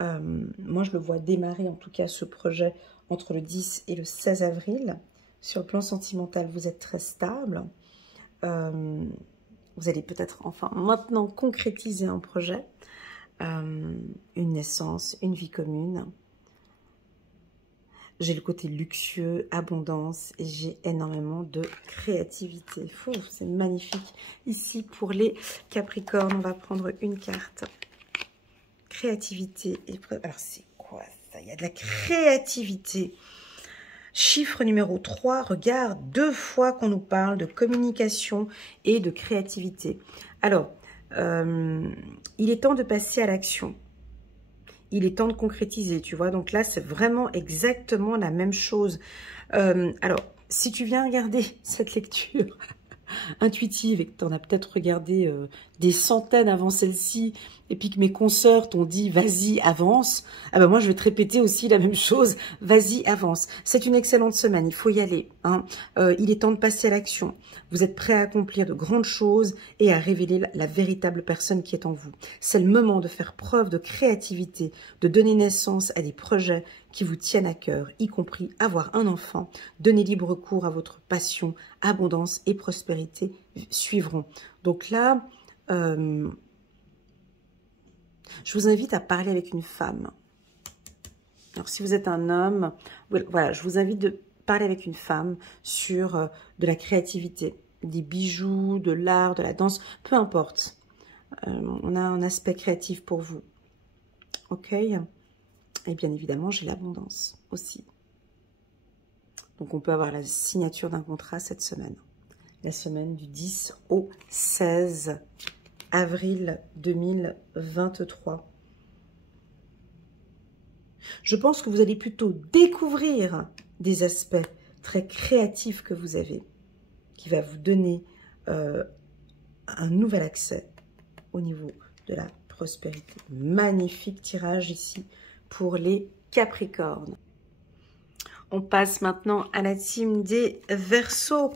Moi, je le vois démarrer, en tout cas, ce projet entre le 10 et le 16 avril. Sur le plan sentimental, vous êtes très stable. Vous allez peut-être, enfin, maintenant concrétiser un projet, une naissance, une vie commune. J'ai le côté luxueux, abondance, et j'ai énormément de créativité. C'est magnifique. Ici, pour les Capricornes, on va prendre une carte. Créativité. Alors, c'est quoi ça? Il y a de la créativité. Chiffre numéro 3, regarde, 2 fois qu'on nous parle de communication et de créativité. Alors, il est temps de passer à l'action. Il est temps de concrétiser, tu vois. Donc là, c'est vraiment exactement la même chose. Alors, si tu viens regarder cette lecture intuitive et que tu en as peut-être regardé des centaines avant celle-ci, et puis que mes consoeurs t'ont dit « vas-y, avance », ah ben moi je vais te répéter aussi la même chose, « vas-y, avance ». C'est une excellente semaine, il faut y aller. Hein. Il est temps de passer à l'action. Vous êtes prêts à accomplir de grandes choses et à révéler la véritable personne qui est en vous. C'est le moment de faire preuve de créativité, de donner naissance à des projets qui vous tiennent à cœur, y compris avoir un enfant. Donnez libre cours à votre passion, abondance et prospérité suivront. Donc là, je vous invite à parler avec une femme. Alors, si vous êtes un homme, voilà, je vous invite de parler avec une femme sur de la créativité, des bijoux, de l'art, de la danse, peu importe. On a un aspect créatif pour vous. Ok? Et bien évidemment, j'ai l'abondance aussi. Donc, on peut avoir la signature d'un contrat cette semaine. La semaine du 10 au 16 avril 2023. Je pense que vous allez plutôt découvrir des aspects très créatifs que vous avez, qui va vous donner un nouvel accès au niveau de la prospérité. Magnifique tirage ici pour les Capricornes. On passe maintenant à la team des Verseaux.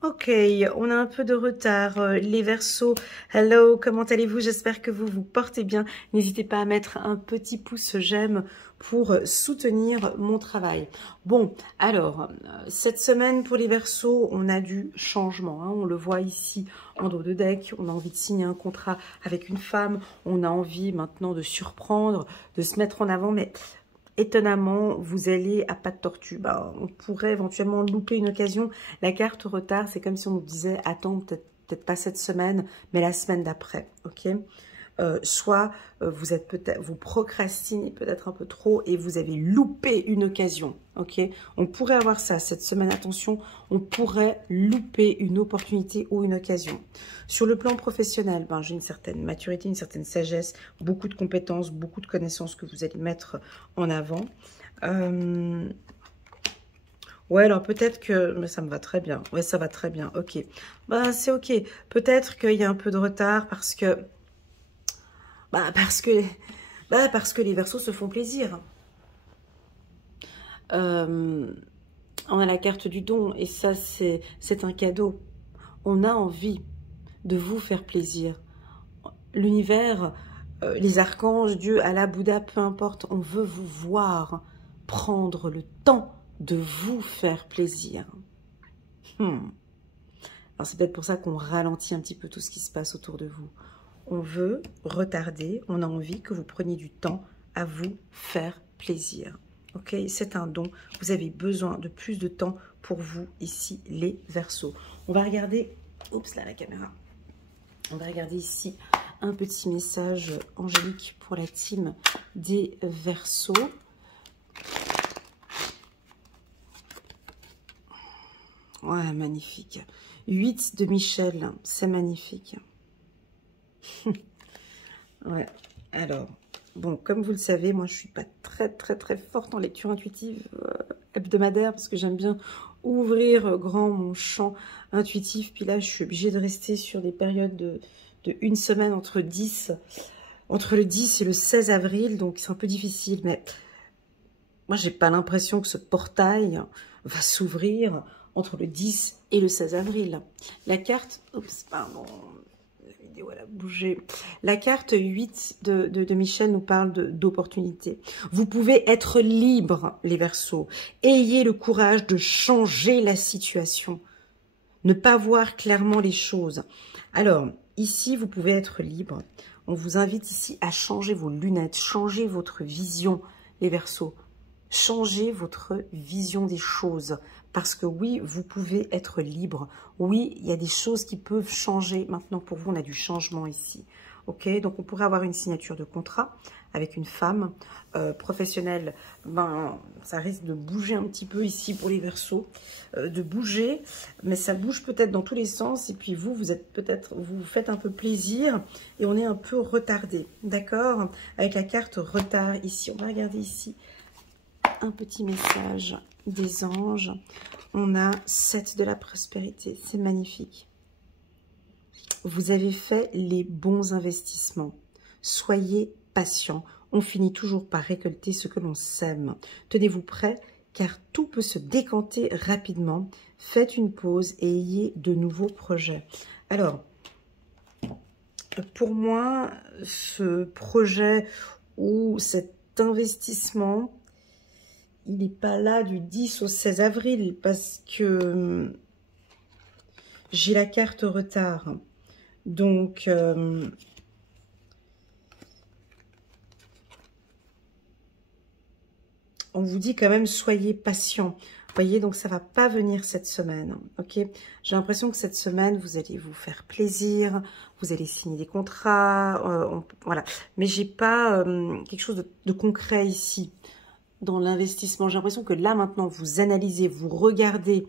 Ok, on a un peu de retard. Les Verseaux, hello, comment allez-vous? J'espère que vous vous portez bien. N'hésitez pas à mettre un petit pouce j'aime pour soutenir mon travail. Bon, alors, cette semaine pour les Verseaux, on a du changement. Hein, on le voit ici en dos de deck. On a envie de signer un contrat avec une femme. On a envie maintenant de surprendre, de se mettre en avant, mais étonnamment, vous allez à pas de tortue. On pourrait éventuellement louper une occasion. La carte retard, c'est comme si on nous disait, attends, peut-être pas cette semaine, mais la semaine d'après. Ok. soit vous procrastinez peut-être un peu trop et vous avez loupé une occasion. Ok, on pourrait avoir ça cette semaine. Attention, on pourrait louper une opportunité ou une occasion. Sur le plan professionnel, ben, j'ai une certaine maturité, une certaine sagesse, beaucoup de compétences, beaucoup de connaissances que vous allez mettre en avant. Ouais, alors peut-être que... Mais ça me va très bien. Ouais, ça va très bien. Ok. Ben, c'est ok. Peut-être qu'il y a un peu de retard parce que... parce que les Verseaux se font plaisir. On a la carte du don et ça, c'est un cadeau. On a envie de vous faire plaisir. L'univers, les archanges, Dieu, Allah, Bouddha, peu importe, on veut vous voir prendre le temps de vous faire plaisir. Alors c'est peut-être pour ça qu'on ralentit un petit peu tout ce qui se passe autour de vous. On veut retarder, on a envie que vous preniez du temps à vous faire plaisir. Ok, c'est un don. Vous avez besoin de plus de temps pour vous ici, les Verseaux. On va regarder, oups là la caméra. On va regarder ici un petit message angélique pour la team des Verseaux. Ouais, magnifique. 8 de Michel, c'est magnifique. Ouais, alors, bon, comme vous le savez, moi je suis pas très forte en lecture intuitive hebdomadaire parce que j'aime bien ouvrir grand mon champ intuitif. Puis là, je suis obligée de rester sur des périodes de une semaine entre le 10 et le 16 avril, donc c'est un peu difficile, mais moi j'ai pas l'impression que ce portail va s'ouvrir entre le 10 et le 16 avril. La carte, oups, pardon, la vidéo elle a bougé. La carte 8 de Michel nous parle d'opportunité. Vous pouvez être libre, les Verseaux. Ayez le courage de changer la situation. Ne pas voir clairement les choses. Alors, ici, vous pouvez être libre. On vous invite ici à changer vos lunettes, changer votre vision, les Verseaux. Changez votre vision des choses. Parce que oui, vous pouvez être libre. Oui, il y a des choses qui peuvent changer. Maintenant, pour vous, on a du changement ici. Ok, donc on pourrait avoir une signature de contrat avec une femme professionnelle. Ben, ça risque de bouger un petit peu ici pour les Verseaux. De bouger, mais ça bouge peut-être dans tous les sens. Et puis vous êtes peut-être, vous faites un peu plaisir et on est un peu retardé. D'accord? Avec la carte retard ici. On va regarder ici un petit message des anges. On a 7 de la prospérité. C'est magnifique. Vous avez fait les bons investissements. Soyez patient. On finit toujours par récolter ce que l'on sème. Tenez-vous prêts, car tout peut se décanter rapidement. Faites une pause et ayez de nouveaux projets. Alors, pour moi, ce projet ou cet investissement, il n'est pas là du 10 au 16 avril parce que j'ai la carte retard. Donc, on vous dit quand même, soyez patient. Vous voyez, donc ça ne va pas venir cette semaine. Ok, j'ai l'impression que cette semaine, vous allez vous faire plaisir, vous allez signer des contrats, voilà. Mais j'ai pas quelque chose de concret ici dans l'investissement. J'ai l'impression que là, maintenant, vous analysez, vous regardez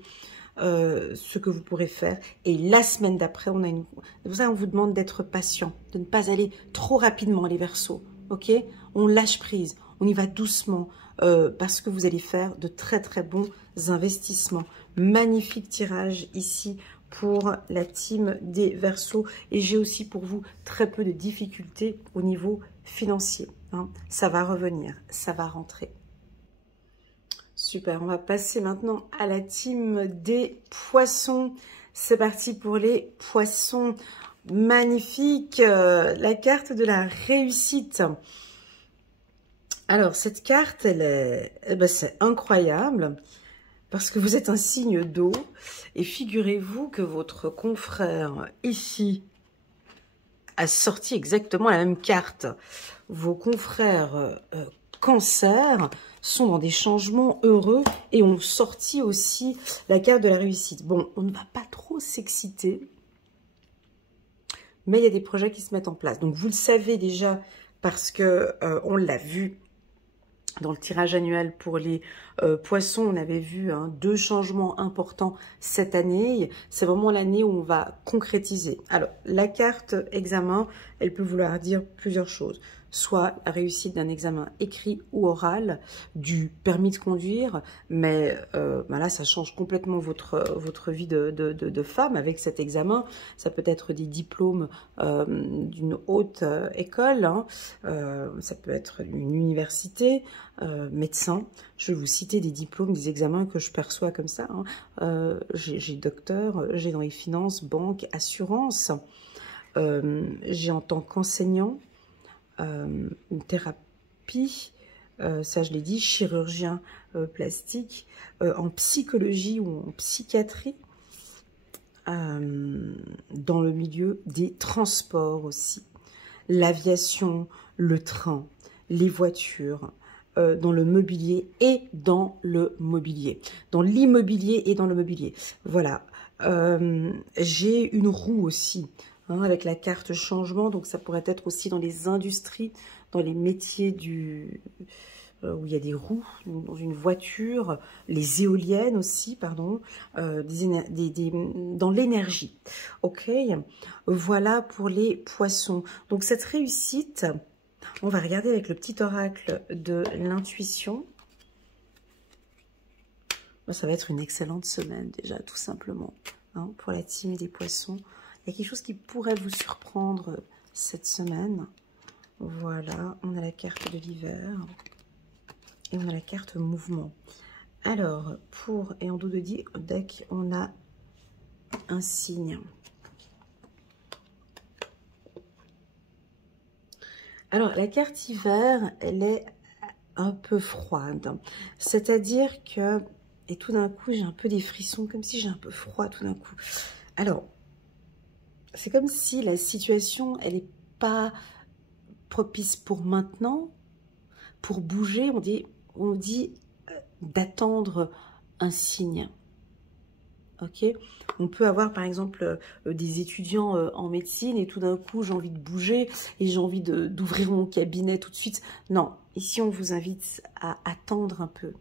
ce que vous pourrez faire. Et la semaine d'après, on a une... C'est pour ça qu'on vous demande d'être patient, de ne pas aller trop rapidement, les Verseaux. Ok, on lâche prise, on y va doucement, parce que vous allez faire de très bons investissements. Magnifique tirage ici pour la team des Verseaux. Et j'ai aussi pour vous très peu de difficultés au niveau financier. Hein. Ça va revenir, ça va rentrer. Super, on va passer maintenant à la team des Poissons. C'est parti pour les Poissons. Magnifique, la carte de la réussite. Alors, cette carte, elle est, c'est incroyable parce que vous êtes un signe d'eau. Et figurez-vous que votre confrère ici a sorti exactement la même carte. Vos confrères Cancer sont dans des changements heureux et ont sorti aussi la carte de la réussite. Bon, on ne va pas trop s'exciter, mais il y a des projets qui se mettent en place. Donc, vous le savez déjà parce que on l'a vu dans le tirage annuel pour les poissons. On avait vu 2 changements importants cette année. C'est vraiment l'année où on va concrétiser. Alors, la carte examen, elle peut vouloir dire plusieurs choses. Soit la réussite d'un examen écrit ou oral, du permis de conduire, mais là, ça change complètement votre vie de femme avec cet examen. Ça peut être des diplômes d'une haute école, hein. Ça peut être une université, médecin. Je vais vous citer des diplômes, des examens que je perçois comme ça, hein. J'ai docteur, j'ai dans les finances, banque, assurance. J'ai en tant qu'enseignant, une thérapie, ça je l'ai dit, chirurgien plastique, en psychologie ou en psychiatrie, dans le milieu des transports aussi, l'aviation, le train, les voitures, dans le mobilier et dans le mobilier, dans l'immobilier et dans le mobilier. Voilà, j'ai une roue aussi, hein, avec la carte changement, donc ça pourrait être aussi dans les industries, dans les métiers où il y a des roues, dans une voiture, les éoliennes aussi, pardon, dans l'énergie. Ok, voilà pour les poissons. Donc cette réussite, on va regarder avec le petit oracle de l'intuition. Ça va être une excellente semaine déjà, tout simplement, hein, pour la team des poissons. Il y a quelque chose qui pourrait vous surprendre cette semaine. Voilà, on a la carte de l'hiver et on a la carte mouvement. Alors, et en dos de deck, on a un signe. Alors, la carte hiver, elle est un peu froide. C'est-à-dire que, et tout d'un coup, j'ai un peu des frissons, comme si j'ai un peu froid tout d'un coup. Alors, c'est comme si la situation, elle n'est pas propice pour maintenant, pour bouger. On dit d'attendre un signe. Ok, on peut avoir par exemple des étudiants en médecine et tout d'un coup j'ai envie de bouger et j'ai envie d'ouvrir mon cabinet tout de suite. Non, ici on vous invite à attendre un peu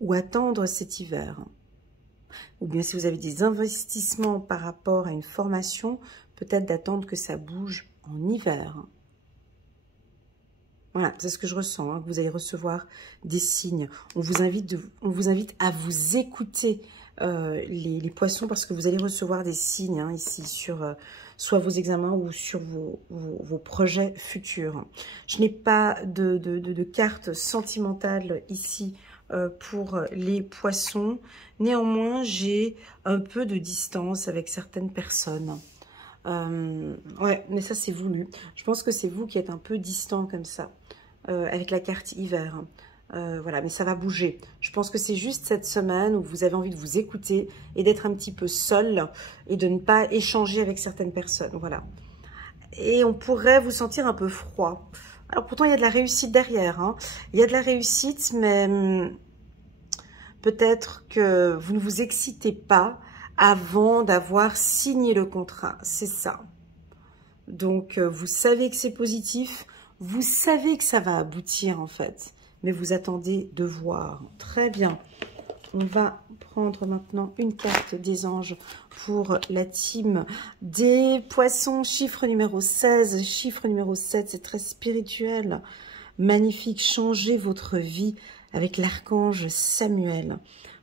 ou attendre cet hiver. Ou bien si vous avez des investissements par rapport à une formation, peut-être d'attendre que ça bouge en hiver. Voilà, c'est ce que je ressens, hein, que vous allez recevoir des signes. On vous invite à vous écouter les poissons parce que vous allez recevoir des signes hein, ici sur soit vos examens ou sur vos projets futurs. Je n'ai pas de carte sentimentale ici pour les poissons. Néanmoins, j'ai un peu de distance avec certaines personnes. Ouais, mais ça c'est voulu. Je pense que c'est vous qui êtes un peu distant comme ça, avec la carte hiver. Voilà, mais ça va bouger. Je pense que c'est juste cette semaine où vous avez envie de vous écouter et d'être un petit peu seul et de ne pas échanger avec certaines personnes. Voilà. Et on pourrait vous sentir un peu froid. Alors pourtant, il y a de la réussite derrière. Hein. Il y a de la réussite, mais peut-être que vous ne vous excitez pas avant d'avoir signé le contrat. C'est ça. Donc, vous savez que c'est positif. Vous savez que ça va aboutir, en fait. Mais vous attendez de voir. Très bien. On va prendre maintenant une carte des anges pour la team des poissons. Chiffre numéro 16, chiffre numéro 7. C'est très spirituel. Magnifique. Changez votre vie avec l'archange Samuel.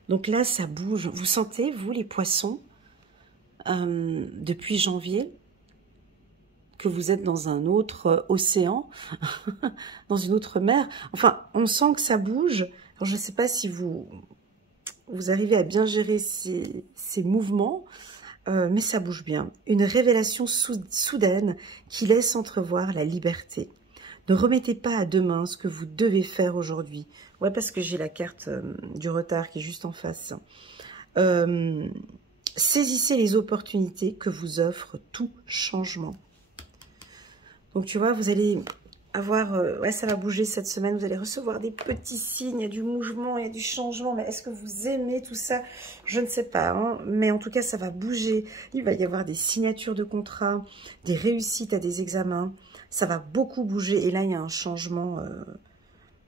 Donc là, ça bouge. Vous sentez, vous, les poissons, depuis janvier, que vous êtes dans un autre océan, dans une autre mer. Enfin, on sent que ça bouge. Alors, je ne sais pas si vous arrivez à bien gérer ces mouvements, mais ça bouge bien. Une révélation soudaine qui laisse entrevoir la liberté. Ne remettez pas à demain ce que vous devez faire aujourd'hui. Ouais, parce que j'ai la carte du retard qui est juste en face. Saisissez les opportunités que vous offre tout changement. Donc, tu vois, vous allez avoir... ouais, ça va bouger cette semaine. Vous allez recevoir des petits signes, il y a du mouvement, il y a du changement. Mais est-ce que vous aimez tout ça? Je ne sais pas. Hein, mais en tout cas, ça va bouger. Il va y avoir des signatures de contrats, des réussites à des examens. Ça va beaucoup bouger. Et là, il y a un changement...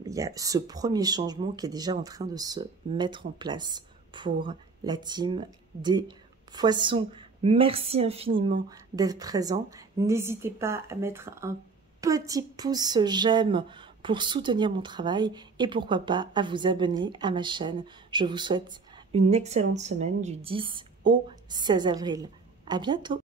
il y a ce premier changement qui est déjà en train de se mettre en place pour la team des Poissons. Merci infiniment d'être présent. N'hésitez pas à mettre un petit pouce j'aime pour soutenir mon travail et pourquoi pas à vous abonner à ma chaîne. Je vous souhaite une excellente semaine du 10 au 16 avril. À bientôt.